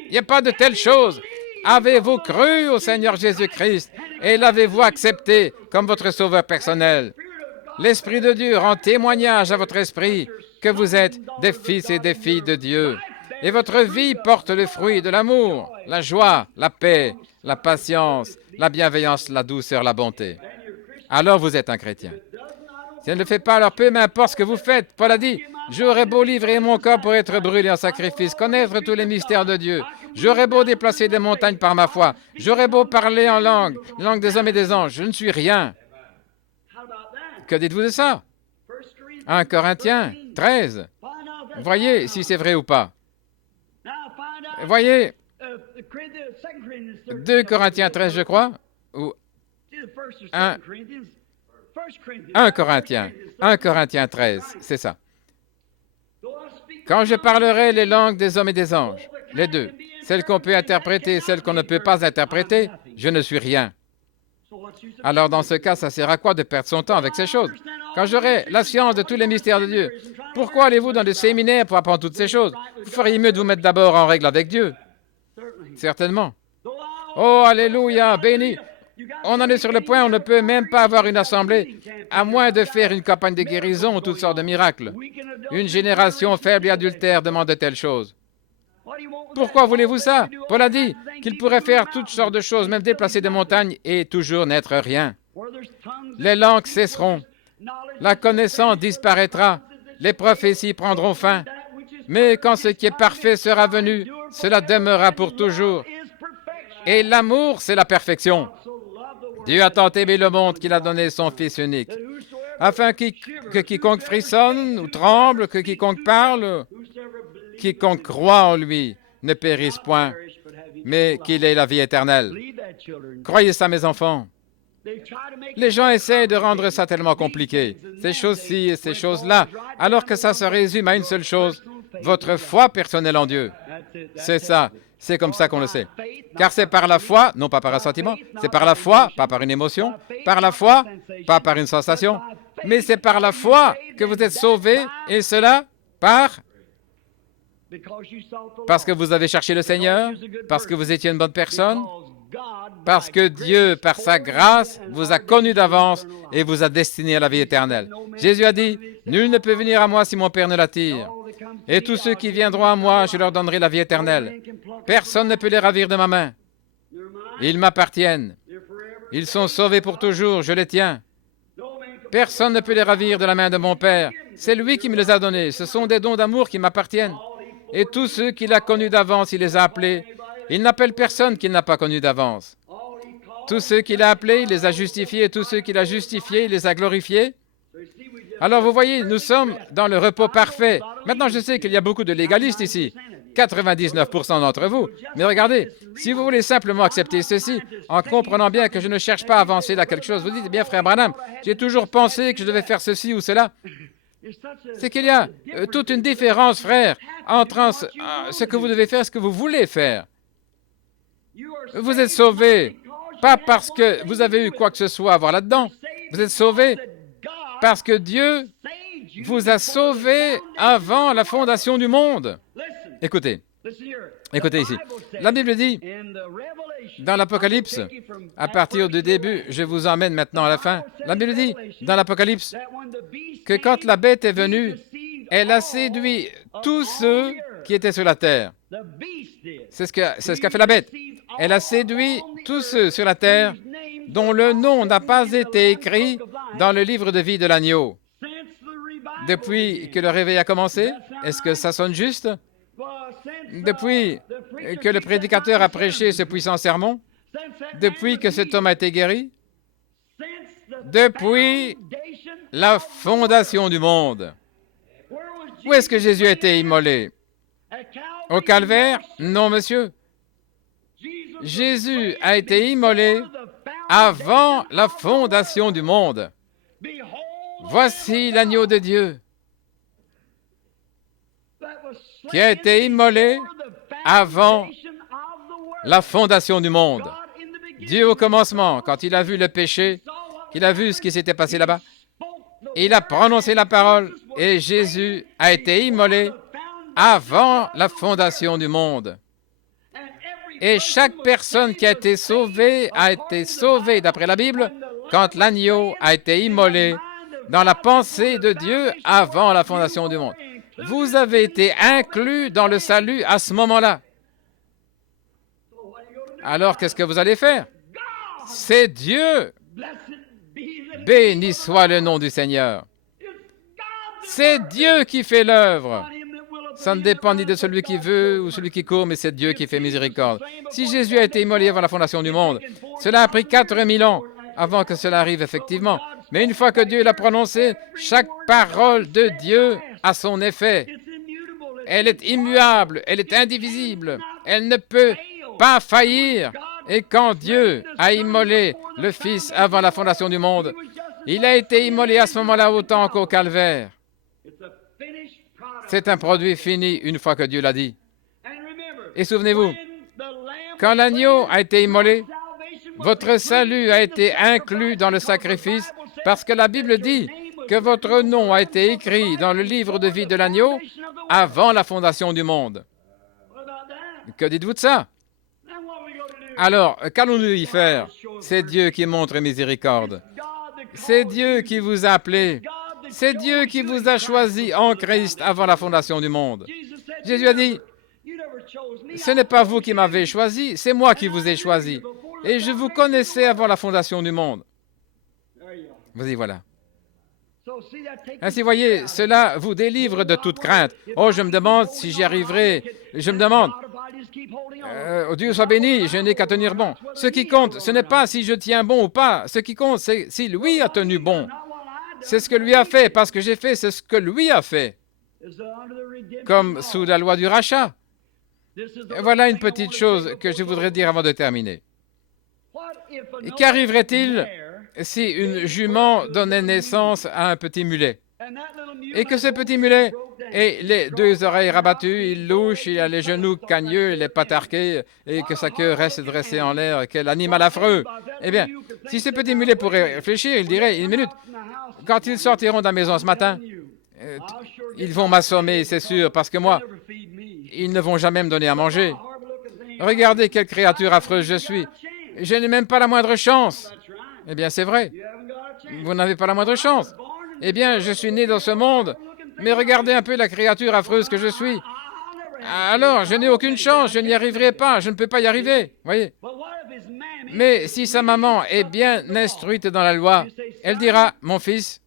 Il n'y a pas de telle chose. Avez-vous cru au Seigneur Jésus-Christ et l'avez-vous accepté comme votre sauveur personnel? L'Esprit de Dieu rend témoignage à votre esprit que vous êtes des fils et des filles de Dieu. Et votre vie porte le fruit de l'amour, la joie, la paix, la patience, la bienveillance, la douceur, la bonté. Alors vous êtes un chrétien. Si elle ne le fait pas, alors peu m'importe ce que vous faites. Paul a dit, j'aurais beau livrer mon corps pour être brûlé en sacrifice, connaître tous les mystères de Dieu. J'aurais beau déplacer des montagnes par ma foi. J'aurais beau parler en langue des hommes et des anges. Je ne suis rien. Que dites-vous de ça? 1 Corinthiens 13. Voyez si c'est vrai ou pas. Voyez, 2 Corinthiens 13, je crois, ou 1 Corinthiens 13, c'est ça. Quand je parlerai les langues des hommes et des anges, les deux, celles qu'on peut interpréter et celles qu'on ne peut pas interpréter, je ne suis rien. Alors dans ce cas, ça sert à quoi de perdre son temps avec ces choses? Quand j'aurai la science de tous les mystères de Dieu, pourquoi allez-vous dans des séminaires pour apprendre toutes ces choses? Vous feriez mieux de vous mettre d'abord en règle avec Dieu. Certainement. Oh, alléluia, béni. On en est sur le point, on ne peut même pas avoir une assemblée, à moins de faire une campagne de guérison ou toutes sortes de miracles. Une génération faible et adultère demande de telles choses. Pourquoi voulez-vous ça? Paul a dit qu'il pourrait faire toutes sortes de choses, même déplacer des montagnes et toujours n'être rien. Les langues cesseront, la connaissance disparaîtra, les prophéties prendront fin, mais quand ce qui est parfait sera venu, cela demeurera pour toujours. Et l'amour, c'est la perfection. Dieu a tant aimé le monde qu'il a donné son Fils unique, afin que quiconque frissonne ou tremble, que quiconque parle, quiconque croit en lui, ne périsse point, mais qu'il ait la vie éternelle. Croyez ça, mes enfants. Les gens essayent de rendre ça tellement compliqué, ces choses-ci et ces choses-là, alors que ça se résume à une seule chose, votre foi personnelle en Dieu. C'est ça. C'est comme ça qu'on le sait. Car c'est par la foi, non pas par un sentiment, c'est par la foi, pas par une émotion, par la foi, pas par une sensation, mais c'est par la foi que vous êtes sauvés, et cela parce que vous avez cherché le Seigneur, parce que vous étiez une bonne personne, parce que Dieu, par sa grâce, vous a connu d'avance et vous a destiné à la vie éternelle. Jésus a dit, « Nul ne peut venir à moi si mon Père ne l'attire. Et tous ceux qui viendront à moi, je leur donnerai la vie éternelle. Personne ne peut les ravir de ma main. Ils m'appartiennent. Ils sont sauvés pour toujours, je les tiens. Personne ne peut les ravir de la main de mon Père. C'est lui qui me les a donnés. Ce sont des dons d'amour qui m'appartiennent. Et tous ceux qu'il a connus d'avance, il les a appelés. Il n'appelle personne qu'il n'a pas connu d'avance. Tous ceux qu'il a appelés, il les a justifiés. Et tous ceux qu'il a justifiés, il les a glorifiés. Alors vous voyez, nous sommes dans le repos parfait. Maintenant, je sais qu'il y a beaucoup de légalistes ici, 99% d'entre vous. Mais regardez, si vous voulez simplement accepter ceci, en comprenant bien que je ne cherche pas à avancer dans quelque chose, vous dites, bien frère Branham, j'ai toujours pensé que je devais faire ceci ou cela. C'est qu'il y a toute une différence, frère, entre ce que vous devez faire et ce que vous voulez faire. Vous êtes sauvés, pas parce que vous avez eu quoi que ce soit à voir là-dedans. Vous êtes sauvés parce que Dieu vous a sauvés avant la fondation du monde. Écoutez ici. La Bible dit, dans l'Apocalypse, à partir du début, je vous emmène maintenant à la fin, la Bible dit, dans l'Apocalypse, que quand la bête est venue, elle a séduit tous ceux qui étaient sur la terre. C'est ce qu'a fait la bête. Elle a séduit tous ceux sur la terre dont le nom n'a pas été écrit dans le livre de vie de l'agneau. Depuis que le réveil a commencé, est-ce que ça sonne juste? Depuis que le prédicateur a prêché ce puissant sermon, depuis que cet homme a été guéri, depuis la fondation du monde. Où est-ce que Jésus a été immolé? Au calvaire? Non, monsieur. Jésus a été immolé avant la fondation du monde. Voici l'agneau de Dieu qui a été immolé avant la fondation du monde. Dieu au commencement, quand il a vu le péché, il a vu ce qui s'était passé là-bas, il a prononcé la parole et Jésus a été immolé avant la fondation du monde. Et chaque personne qui a été sauvée d'après la Bible quand l'agneau a été immolé dans la pensée de Dieu avant la fondation du monde. Vous avez été inclus dans le salut à ce moment-là. Alors, qu'est-ce que vous allez faire? C'est Dieu. Béni soit le nom du Seigneur. C'est Dieu qui fait l'œuvre. Ça ne dépend ni de celui qui veut ou celui qui court, mais c'est Dieu qui fait miséricorde. Si Jésus a été immolé avant la fondation du monde, cela a pris 4000 ans avant que cela arrive effectivement. Mais une fois que Dieu l'a prononcé, chaque parole de Dieu a son effet. Elle est immuable, elle est indivisible, elle ne peut pas faillir. Et quand Dieu a immolé le Fils avant la fondation du monde, il a été immolé à ce moment-là autant qu'au calvaire. C'est un produit fini une fois que Dieu l'a dit. Et souvenez-vous, quand l'agneau a été immolé, votre salut a été inclus dans le sacrifice parce que la Bible dit que votre nom a été écrit dans le livre de vie de l'agneau avant la fondation du monde. Que dites-vous de ça? Alors, qu'allons-nous y faire? C'est Dieu qui montre miséricorde. C'est Dieu qui vous a appelé. C'est Dieu qui vous a choisi en Christ avant la fondation du monde. Jésus a dit, ce n'est pas vous qui m'avez choisi, c'est moi qui vous ai choisi. Et je vous connaissais avant la fondation du monde. Vous y voilà. Ainsi, voyez, cela vous délivre de toute crainte. Oh, je me demande si j'y arriverai. Je me demande. Dieu soit béni, je n'ai qu'à tenir bon. Ce qui compte, ce n'est pas si je tiens bon ou pas. Ce qui compte, c'est si lui a tenu bon. C'est ce que lui a fait, parce que j'ai fait, c'est ce que lui a fait. Comme sous la loi du rachat. Et voilà une petite chose que je voudrais dire avant de terminer. Qu'arriverait-il si une jument donnait naissance à un petit mulet et que ce petit mulet ait les deux oreilles rabattues, il louche, il a les genoux cagneux, il est pattes arquées et que sa queue reste dressée en l'air, quel animal affreux! Eh bien, si ce petit mulet pourrait réfléchir, il dirait, une minute, quand ils sortiront de la maison ce matin, ils vont m'assommer, c'est sûr, parce que moi, ils ne vont jamais me donner à manger. Regardez quelle créature affreuse je suis. Je n'ai même pas la moindre chance. Eh bien, c'est vrai. Vous n'avez pas la moindre chance. Eh bien, je suis né dans ce monde, mais regardez un peu la créature affreuse que je suis. Alors, je n'ai aucune chance, je n'y arriverai pas, je ne peux pas y arriver. Voyez. Mais si sa maman est bien instruite dans la loi, elle dira, mon fils,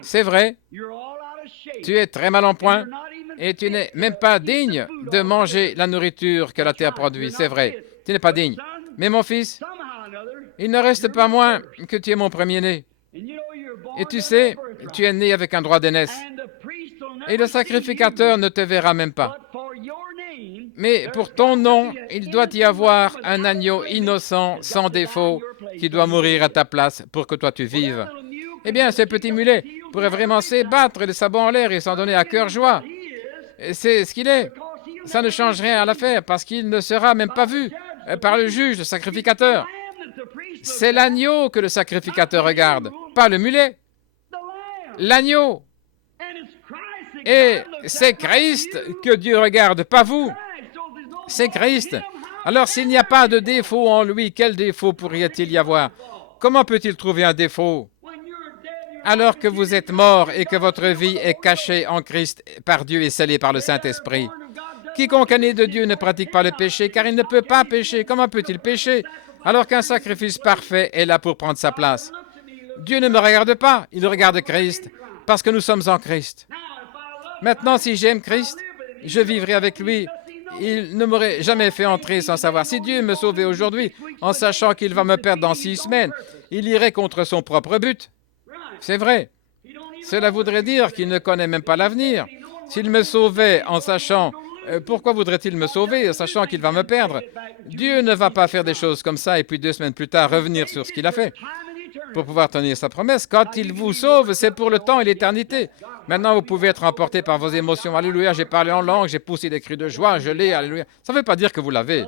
c'est vrai, tu es très mal en point et tu n'es même pas digne de manger la nourriture que la terre produit. C'est vrai, tu n'es pas digne. Mais mon fils, il ne reste pas moins que tu es mon premier-né. Et tu sais, tu es né avec un droit d'aînesse. Et le sacrificateur ne te verra même pas. Mais pour ton nom, il doit y avoir un agneau innocent, sans défaut, qui doit mourir à ta place pour que toi tu vives. Eh bien, ce petit mulet pourrait vraiment s'ébattre de sabot en l'air et s'en donner à cœur joie. Et c'est ce qu'il est. Ça ne change rien à l'affaire parce qu'il ne sera même pas vu par le juge, le sacrificateur. C'est l'agneau que le sacrificateur regarde, pas le mulet. L'agneau. Et c'est Christ que Dieu regarde, pas vous. C'est Christ. Alors s'il n'y a pas de défaut en lui, quel défaut pourrait-il y avoir? Comment peut-il trouver un défaut? Alors que vous êtes mort et que votre vie est cachée en Christ par Dieu et scellée par le Saint-Esprit. Quiconque est né de Dieu ne pratique pas le péché, car il ne peut pas pécher. Comment peut-il pécher alors qu'un sacrifice parfait est là pour prendre sa place? Dieu ne me regarde pas, il regarde Christ. parce que nous sommes en Christ. Maintenant, si j'aime Christ, je vivrai avec lui. Il ne m'aurait jamais fait entrer sans savoir. Si Dieu me sauvait aujourd'hui en sachant qu'il va me perdre dans 6 semaines, il irait contre son propre but. C'est vrai. Cela voudrait dire qu'il ne connaît même pas l'avenir. S'il me sauvait en sachant... pourquoi voudrait-il me sauver en sachant qu'il va me perdre? Dieu ne va pas faire des choses comme ça et puis 2 semaines plus tard revenir sur ce qu'il a fait pour pouvoir tenir sa promesse. Quand il vous sauve, c'est pour le temps et l'éternité. Maintenant, vous pouvez être emporté par vos émotions. Alléluia, j'ai parlé en langue, j'ai poussé des cris de joie, je l'ai, alléluia. Ça ne veut pas dire que vous l'avez.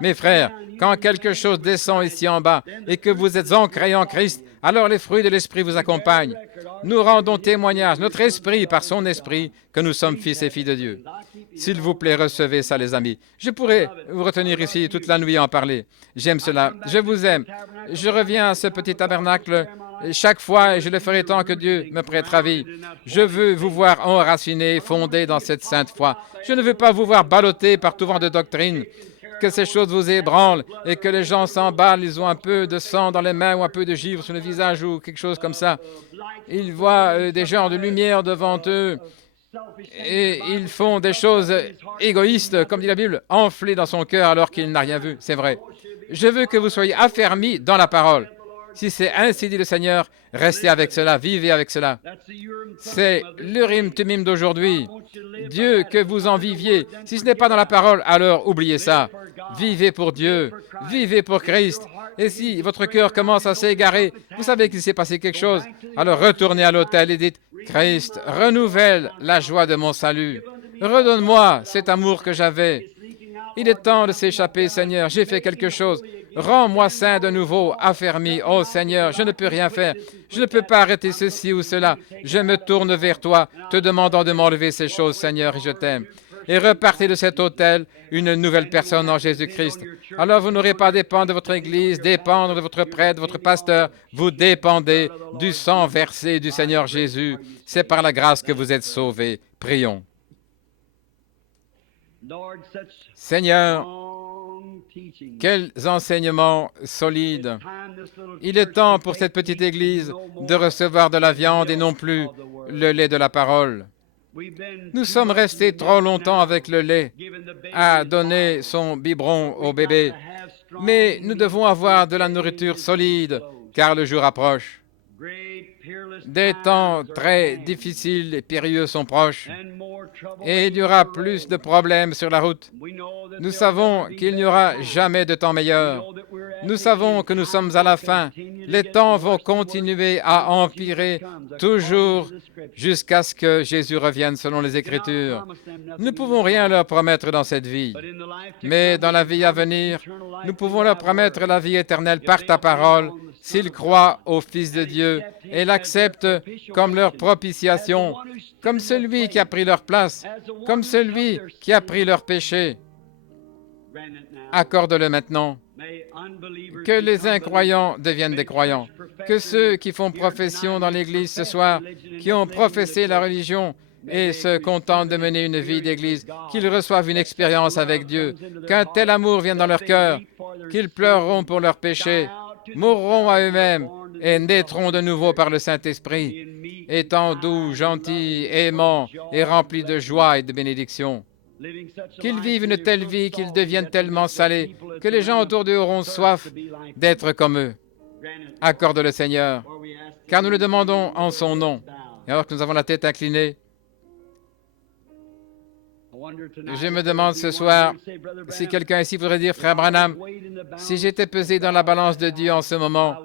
Mes frères, quand quelque chose descend ici en bas et que vous êtes ancrés en Christ, alors les fruits de l'Esprit vous accompagnent. Nous rendons témoignage, notre esprit, par son esprit, que nous sommes fils et filles de Dieu. S'il vous plaît, recevez ça, les amis. Je pourrais vous retenir ici toute la nuit et en parler. J'aime cela. Je vous aime. Je reviens à ce petit tabernacle chaque fois et je le ferai tant que Dieu me prêtera vie. Je veux vous voir enraciné, fondé dans cette sainte foi. Je ne veux pas vous voir ballotté par tout vent de doctrine, que ces choses vous ébranlent et que les gens s'emballent, ils ont un peu de sang dans les mains ou un peu de givre sur le visage ou quelque chose comme ça. Ils voient des genres de lumière devant eux et ils font des choses égoïstes, comme dit la Bible, enflées dans son cœur alors qu'il n'a rien vu. C'est vrai. Je veux que vous soyez affermis dans la parole. Si c'est ainsi dit le Seigneur, restez avec cela, vivez avec cela. C'est l'Urim Tumim d'aujourd'hui. Dieu, que vous en viviez. Si ce n'est pas dans la parole, alors oubliez ça. Vivez pour Dieu, vivez pour Christ. Et si votre cœur commence à s'égarer, vous savez qu'il s'est passé quelque chose, alors retournez à l'autel et dites, Christ, renouvelle la joie de mon salut. Redonne-moi cet amour que j'avais. Il est temps de s'échapper, Seigneur. J'ai fait quelque chose. Rends-moi saint de nouveau, affermi. Oh Seigneur, je ne peux rien faire. Je ne peux pas arrêter ceci ou cela. Je me tourne vers toi, te demandant de m'enlever ces choses, Seigneur, et je t'aime. Et repartez de cet autel une nouvelle personne en Jésus-Christ. Alors vous n'aurez pas à dépendre de votre Église, dépendre de votre prêtre, de votre pasteur. Vous dépendez du sang versé du Seigneur Jésus. C'est par la grâce que vous êtes sauvés. Prions. Seigneur, quels enseignements solides. Il est temps pour cette petite Église de recevoir de la viande et non plus le lait de la parole. Nous sommes restés trop longtemps avec le lait, à donner son biberon au bébé, mais nous devons avoir de la nourriture solide, car le jour approche. Des temps très difficiles et périlleux sont proches, et il y aura plus de problèmes sur la route. Nous savons qu'il n'y aura jamais de temps meilleur. Nous savons que nous sommes à la fin. Les temps vont continuer à empirer toujours jusqu'à ce que Jésus revienne selon les Écritures. Nous ne pouvons rien leur promettre dans cette vie, mais dans la vie à venir, nous pouvons leur promettre la vie éternelle par ta parole, s'ils croient au Fils de Dieu et l'acceptent comme leur propitiation, comme celui qui a pris leur place, comme celui qui a pris leur péché. Accorde-le maintenant. Que les incroyants deviennent des croyants. Que ceux qui font profession dans l'Église ce soir, qui ont professé la religion et se contentent de mener une vie d'Église, qu'ils reçoivent une expérience avec Dieu, qu'un tel amour vienne dans leur cœur, qu'ils pleureront pour leurs péchés, mourront à eux-mêmes et naîtront de nouveau par le Saint-Esprit, étant doux, gentils, aimants et remplis de joie et de bénédiction. Qu'ils vivent une telle vie, qu'ils deviennent tellement salés, que les gens autour d'eux auront soif d'être comme eux. Accorde le Seigneur, car nous le demandons en son nom. Et alors que nous avons la tête inclinée, je me demande ce soir si quelqu'un ici voudrait dire, Frère Branham, si j'étais pesé dans la balance de Dieu en ce moment,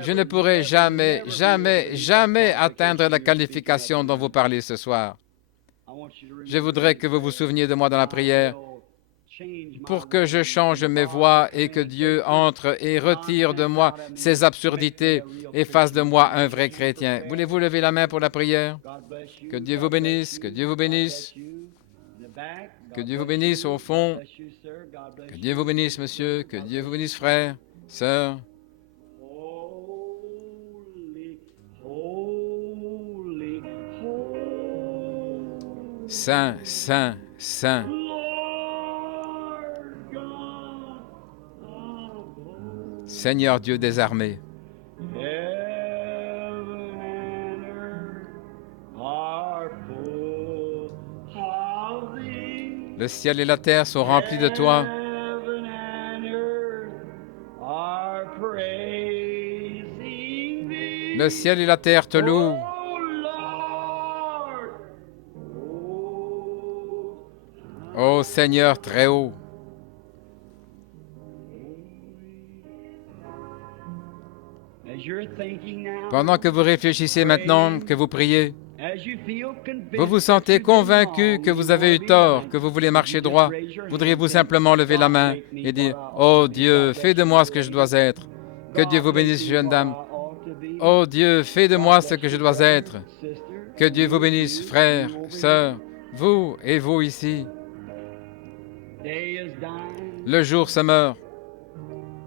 je ne pourrais jamais, jamais, jamais atteindre la qualification dont vous parlez ce soir. Je voudrais que vous vous souveniez de moi dans la prière pour que je change mes voies et que Dieu entre et retire de moi ces absurdités et fasse de moi un vrai chrétien. Voulez-vous lever la main pour la prière? Que Dieu vous bénisse, que Dieu vous bénisse, que Dieu vous bénisse au fond, que Dieu vous bénisse, monsieur, que Dieu vous bénisse, frère, sœur. Saint, saint, saint. Seigneur Dieu des armées. Le ciel et la terre sont remplis de toi. Heaven and earth are praising thee. Le ciel et la terre te louent. Oh Lord, Ô Seigneur très haut. as you're thinking now, Pendant que vous réfléchissez maintenant, que vous priez, as you feel convinced vous vous that sentez you've been convaincu wrong que and vous you avez wanna eu be tort, right, que vous voulez marcher would you droit. just raise your hand Voudriez-vous and say, simplement lever la God, main make me et dire what I « ought Oh to be. Dieu, God fais bless de you, moi young ce que je lady. dois être. Que Dieu God vous bless bénisse, me jeune what dame. I ought to be. Oh Dieu, fais de God moi bless ce que je you, dois brother, être. sister. Que Dieu vous You, bénisse, you, frères, you over sœurs, here. vous et vous ici. Day is dying. Le jour se meurt.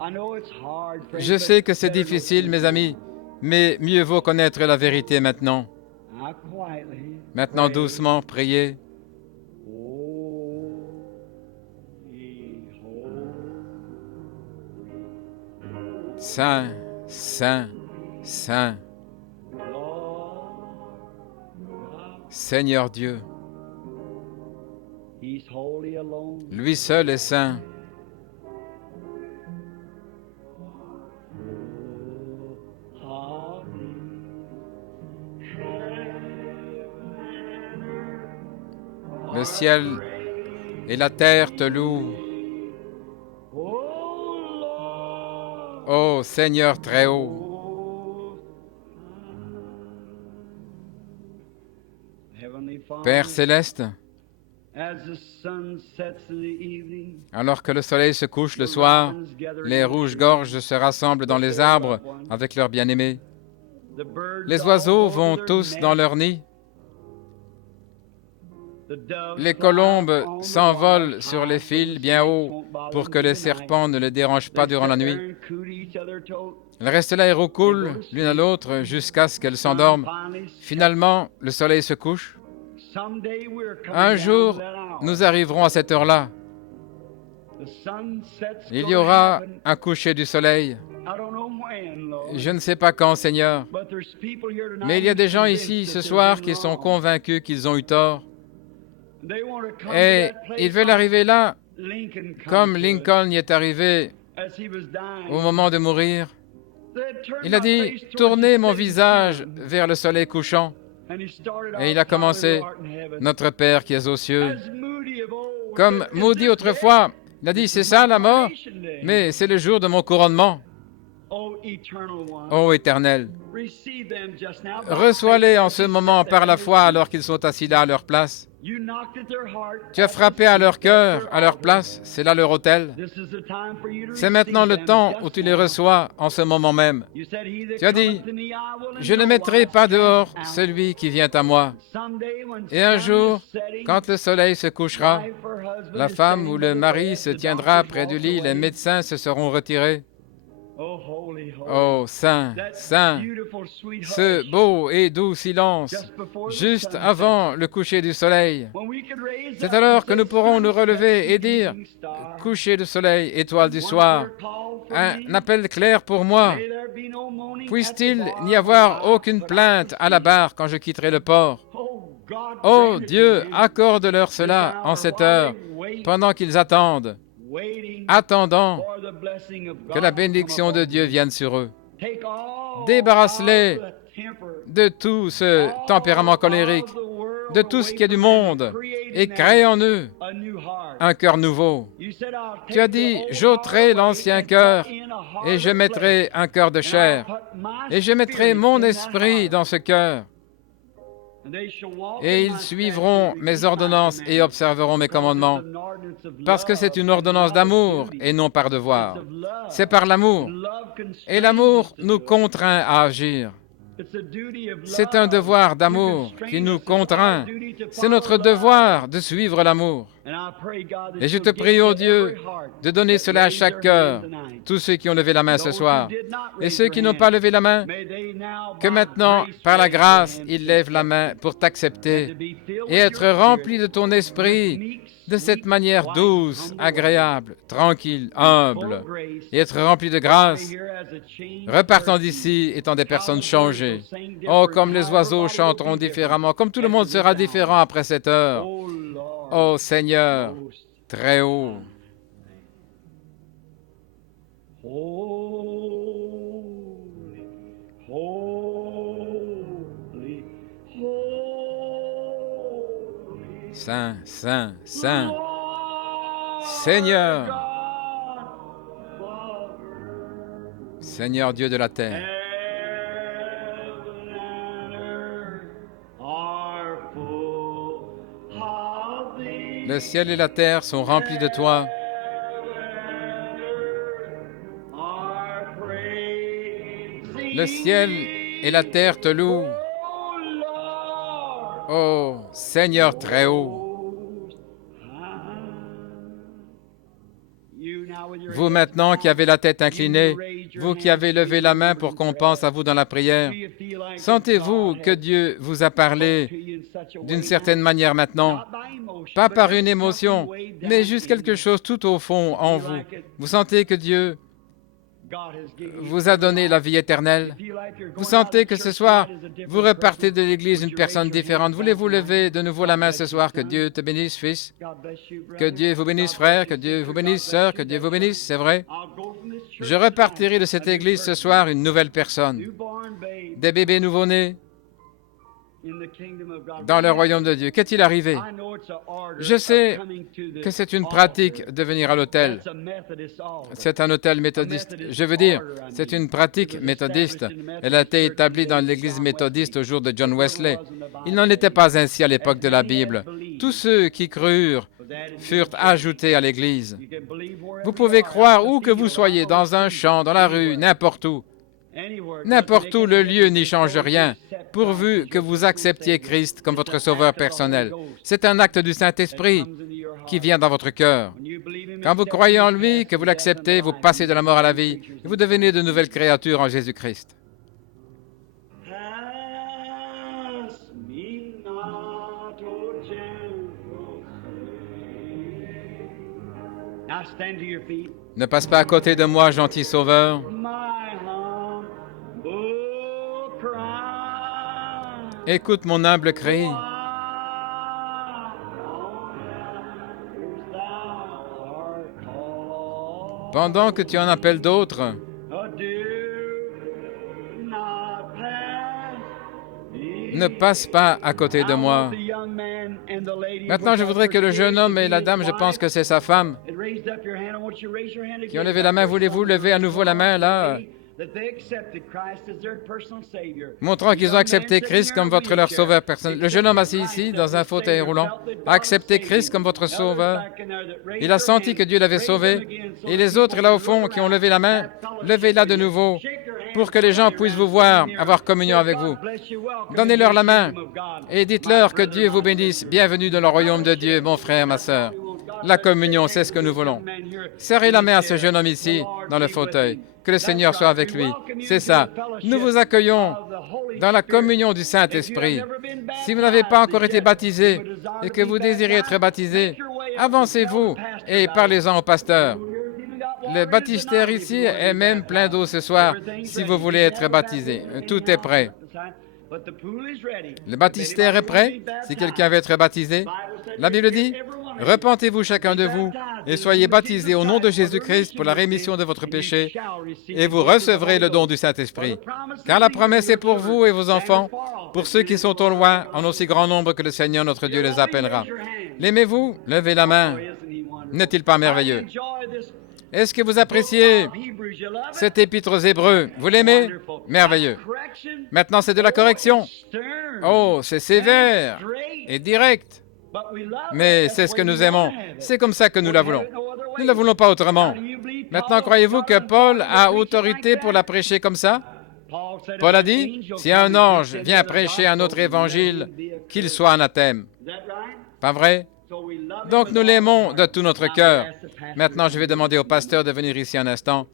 I know it's hard, friends, Je but sais que c'est better know difficile, the mes truth. amis, mais mieux vaut connaître la vérité maintenant. Now quietly Maintenant, pray. doucement, priez. Holy, holy. Saint, Saint, Saint, Lord God. Seigneur Dieu, He's holy alone. lui seul est saint. Le ciel et la terre te louent. Ô Seigneur très haut, Père céleste, alors que le soleil se couche le soir, les rouges-gorges se rassemblent dans les arbres avec leurs bien-aimés. Les oiseaux vont tous dans leur nid. Les colombes s'envolent sur les fils bien hauts pour que les serpents ne les dérangent pas durant la nuit. Elles restent là et roucoulent l'une à l'autre jusqu'à ce qu'elles s'endorment. Finalement, le soleil se couche. Un jour, nous arriverons à cette heure-là. Il y aura un coucher du soleil. Je ne sais pas quand, Seigneur, mais il y a des gens ici ce soir qui sont convaincus qu'ils ont eu tort. Et ils veulent arriver là comme Lincoln y est arrivé au moment de mourir. Il a dit « Tournez mon visage vers le soleil couchant ». Et il a commencé « Notre Père qui es aux cieux ». Comme Moody autrefois, il a dit « C'est ça la mort, mais c'est le jour de mon couronnement ». Ô Éternel, reçois-les en ce moment par la foi alors qu'ils sont assis là à leur place. Tu as frappé à leur cœur, à leur place, c'est là leur autel. C'est maintenant le temps où tu les reçois en ce moment même. Tu as dit, je ne mettrai pas dehors celui qui vient à moi. Et un jour, quand le soleil se couchera, la femme ou le mari se tiendra près du lit, les médecins se seront retirés. Oh, Saint, Saint, ce beau et doux silence, juste avant le coucher du soleil. C'est alors que nous pourrons nous relever et dire, coucher du soleil, étoile du soir, un appel clair pour moi. Puisse-t-il n'y avoir aucune plainte à la barre quand je quitterai le port? Oh Dieu, accorde-leur cela en cette heure, pendant qu'ils attendent, attendant que la bénédiction de Dieu vienne sur eux. Débarrasse-les de tout ce tempérament colérique, de tout ce qui est du monde, et crée en eux un cœur nouveau. Tu as dit, j'ôterai l'ancien cœur, et je mettrai un cœur de chair, et je mettrai mon esprit dans ce cœur. Et ils suivront mes ordonnances et observeront mes commandements, parce que c'est une ordonnance d'amour et non par devoir. C'est par l'amour. Et l'amour nous contraint à agir. C'est un devoir d'amour qui nous contraint. C'est notre devoir de suivre l'amour. Et je te prie, ô Dieu, de donner cela à chaque cœur, tous ceux qui ont levé la main ce soir. Et ceux qui n'ont pas levé la main, que maintenant, par la grâce, ils lèvent la main pour t'accepter et être remplis de ton esprit de cette manière douce, agréable, tranquille, humble, et être remplis de grâce, repartant d'ici étant des personnes changées. Oh, comme les oiseaux chanteront différemment, comme tout le monde sera différent après cette heure. Ô Seigneur, très haut. Holy, holy, holy. Saint, Saint, Saint, Lord Seigneur, God above Seigneur Dieu de la terre. heaven and earth are full of thee. Le ciel et la terre sont remplis de toi. Le ciel et la terre te louent. Ô Seigneur très haut. Vous maintenant qui avez la tête inclinée, vous qui avez levé la main pour qu'on pense à vous dans la prière, sentez-vous que Dieu vous a parlé d'une certaine manière maintenant, pas par une émotion, mais juste quelque chose tout au fond en vous. Vous sentez que Dieu vous a donné la vie éternelle. Vous sentez que ce soir, vous repartez de l'Église une personne différente. Voulez-vous lever de nouveau la main ce soir? Que Dieu te bénisse, fils. Que Dieu vous bénisse, frère. Que Dieu vous bénisse, sœur. Que Dieu vous bénisse, c'est vrai. Je repartirai de cette Église ce soir une nouvelle personne. Des bébés nouveau-nés dans le royaume de Dieu. Qu'est-il arrivé? Je sais que c'est une pratique de venir à l'autel. C'est un autel méthodiste. Je veux dire, c'est une pratique méthodiste. Elle a été établie dans l'Église méthodiste au jour de John Wesley. Il n'en était pas ainsi à l'époque de la Bible. Tous ceux qui crurent furent ajoutés à l'Église. Vous pouvez croire où que vous soyez, dans un champ, dans la rue, n'importe où. N'importe où, le lieu n'y change rien, pourvu que vous acceptiez Christ comme votre sauveur personnel. C'est un acte du Saint-Esprit qui vient dans votre cœur. Quand vous croyez en lui, que vous l'acceptez, vous passez de la mort à la vie, et vous devenez de nouvelles créatures en Jésus-Christ. Ne passe pas à côté de moi, gentil sauveur. Écoute mon humble cri. Pendant que tu en appelles d'autres, ne passe pas à côté de moi. Maintenant, je voudrais que le jeune homme et la dame, je pense que c'est sa femme, qui ont levé la main, voulez-vous lever à nouveau la main là, montrant qu'ils ont accepté Christ comme leur sauveur personnel. Le jeune homme assis ici, dans un fauteuil roulant, a accepté Christ comme votre sauveur. Il a senti que Dieu l'avait sauvé. Et les autres là au fond qui ont levé la main, levez-la de nouveau pour que les gens puissent vous voir, avoir communion avec vous. Donnez-leur la main et dites-leur que Dieu vous bénisse. Bienvenue dans le royaume de Dieu, mon frère, ma sœur. La communion, c'est ce que nous voulons. Serrez la main à ce jeune homme ici, dans le fauteuil. Que le Seigneur soit avec lui. C'est ça. Nous vous accueillons dans la communion du Saint-Esprit. Si vous n'avez pas encore été baptisé et que vous désirez être baptisé, avancez-vous et parlez-en au pasteur. Le baptistère ici est même plein d'eau ce soir si vous voulez être baptisé. Tout est prêt. Le baptistère est prêt si quelqu'un veut être baptisé. La Bible dit, repentez-vous chacun de vous et soyez baptisés au nom de Jésus-Christ pour la rémission de votre péché et vous recevrez le don du Saint-Esprit. Car la promesse est pour vous et vos enfants, pour ceux qui sont au loin, en aussi grand nombre que le Seigneur notre Dieu les appellera. L'aimez-vous? Levez la main. N'est-il pas merveilleux? Est-ce que vous appréciez cet épître aux Hébreux? Vous l'aimez? Merveilleux. Maintenant, c'est de la correction. Oh, c'est sévère et direct. Mais c'est ce que nous aimons. C'est comme ça que nous la voulons. Nous ne la voulons pas autrement. Maintenant, croyez-vous que Paul a autorité pour la prêcher comme ça? Paul a dit, si un ange vient prêcher un autre évangile, qu'il soit anathème. Pas vrai? Donc nous l'aimons de tout notre cœur. Maintenant, je vais demander au pasteur de venir ici un instant.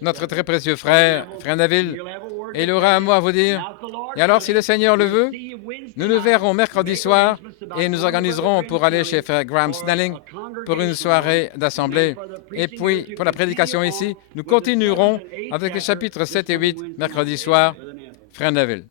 Notre très précieux frère, frère Neville, et il aura un mot à vous dire. Et alors, si le Seigneur le veut, nous nous verrons mercredi soir et nous organiserons pour aller chez frère Graham Snelling pour une soirée d'assemblée. Et puis, pour la prédication ici, nous continuerons avec les chapitres 7 et 8 mercredi soir. Frère Neville.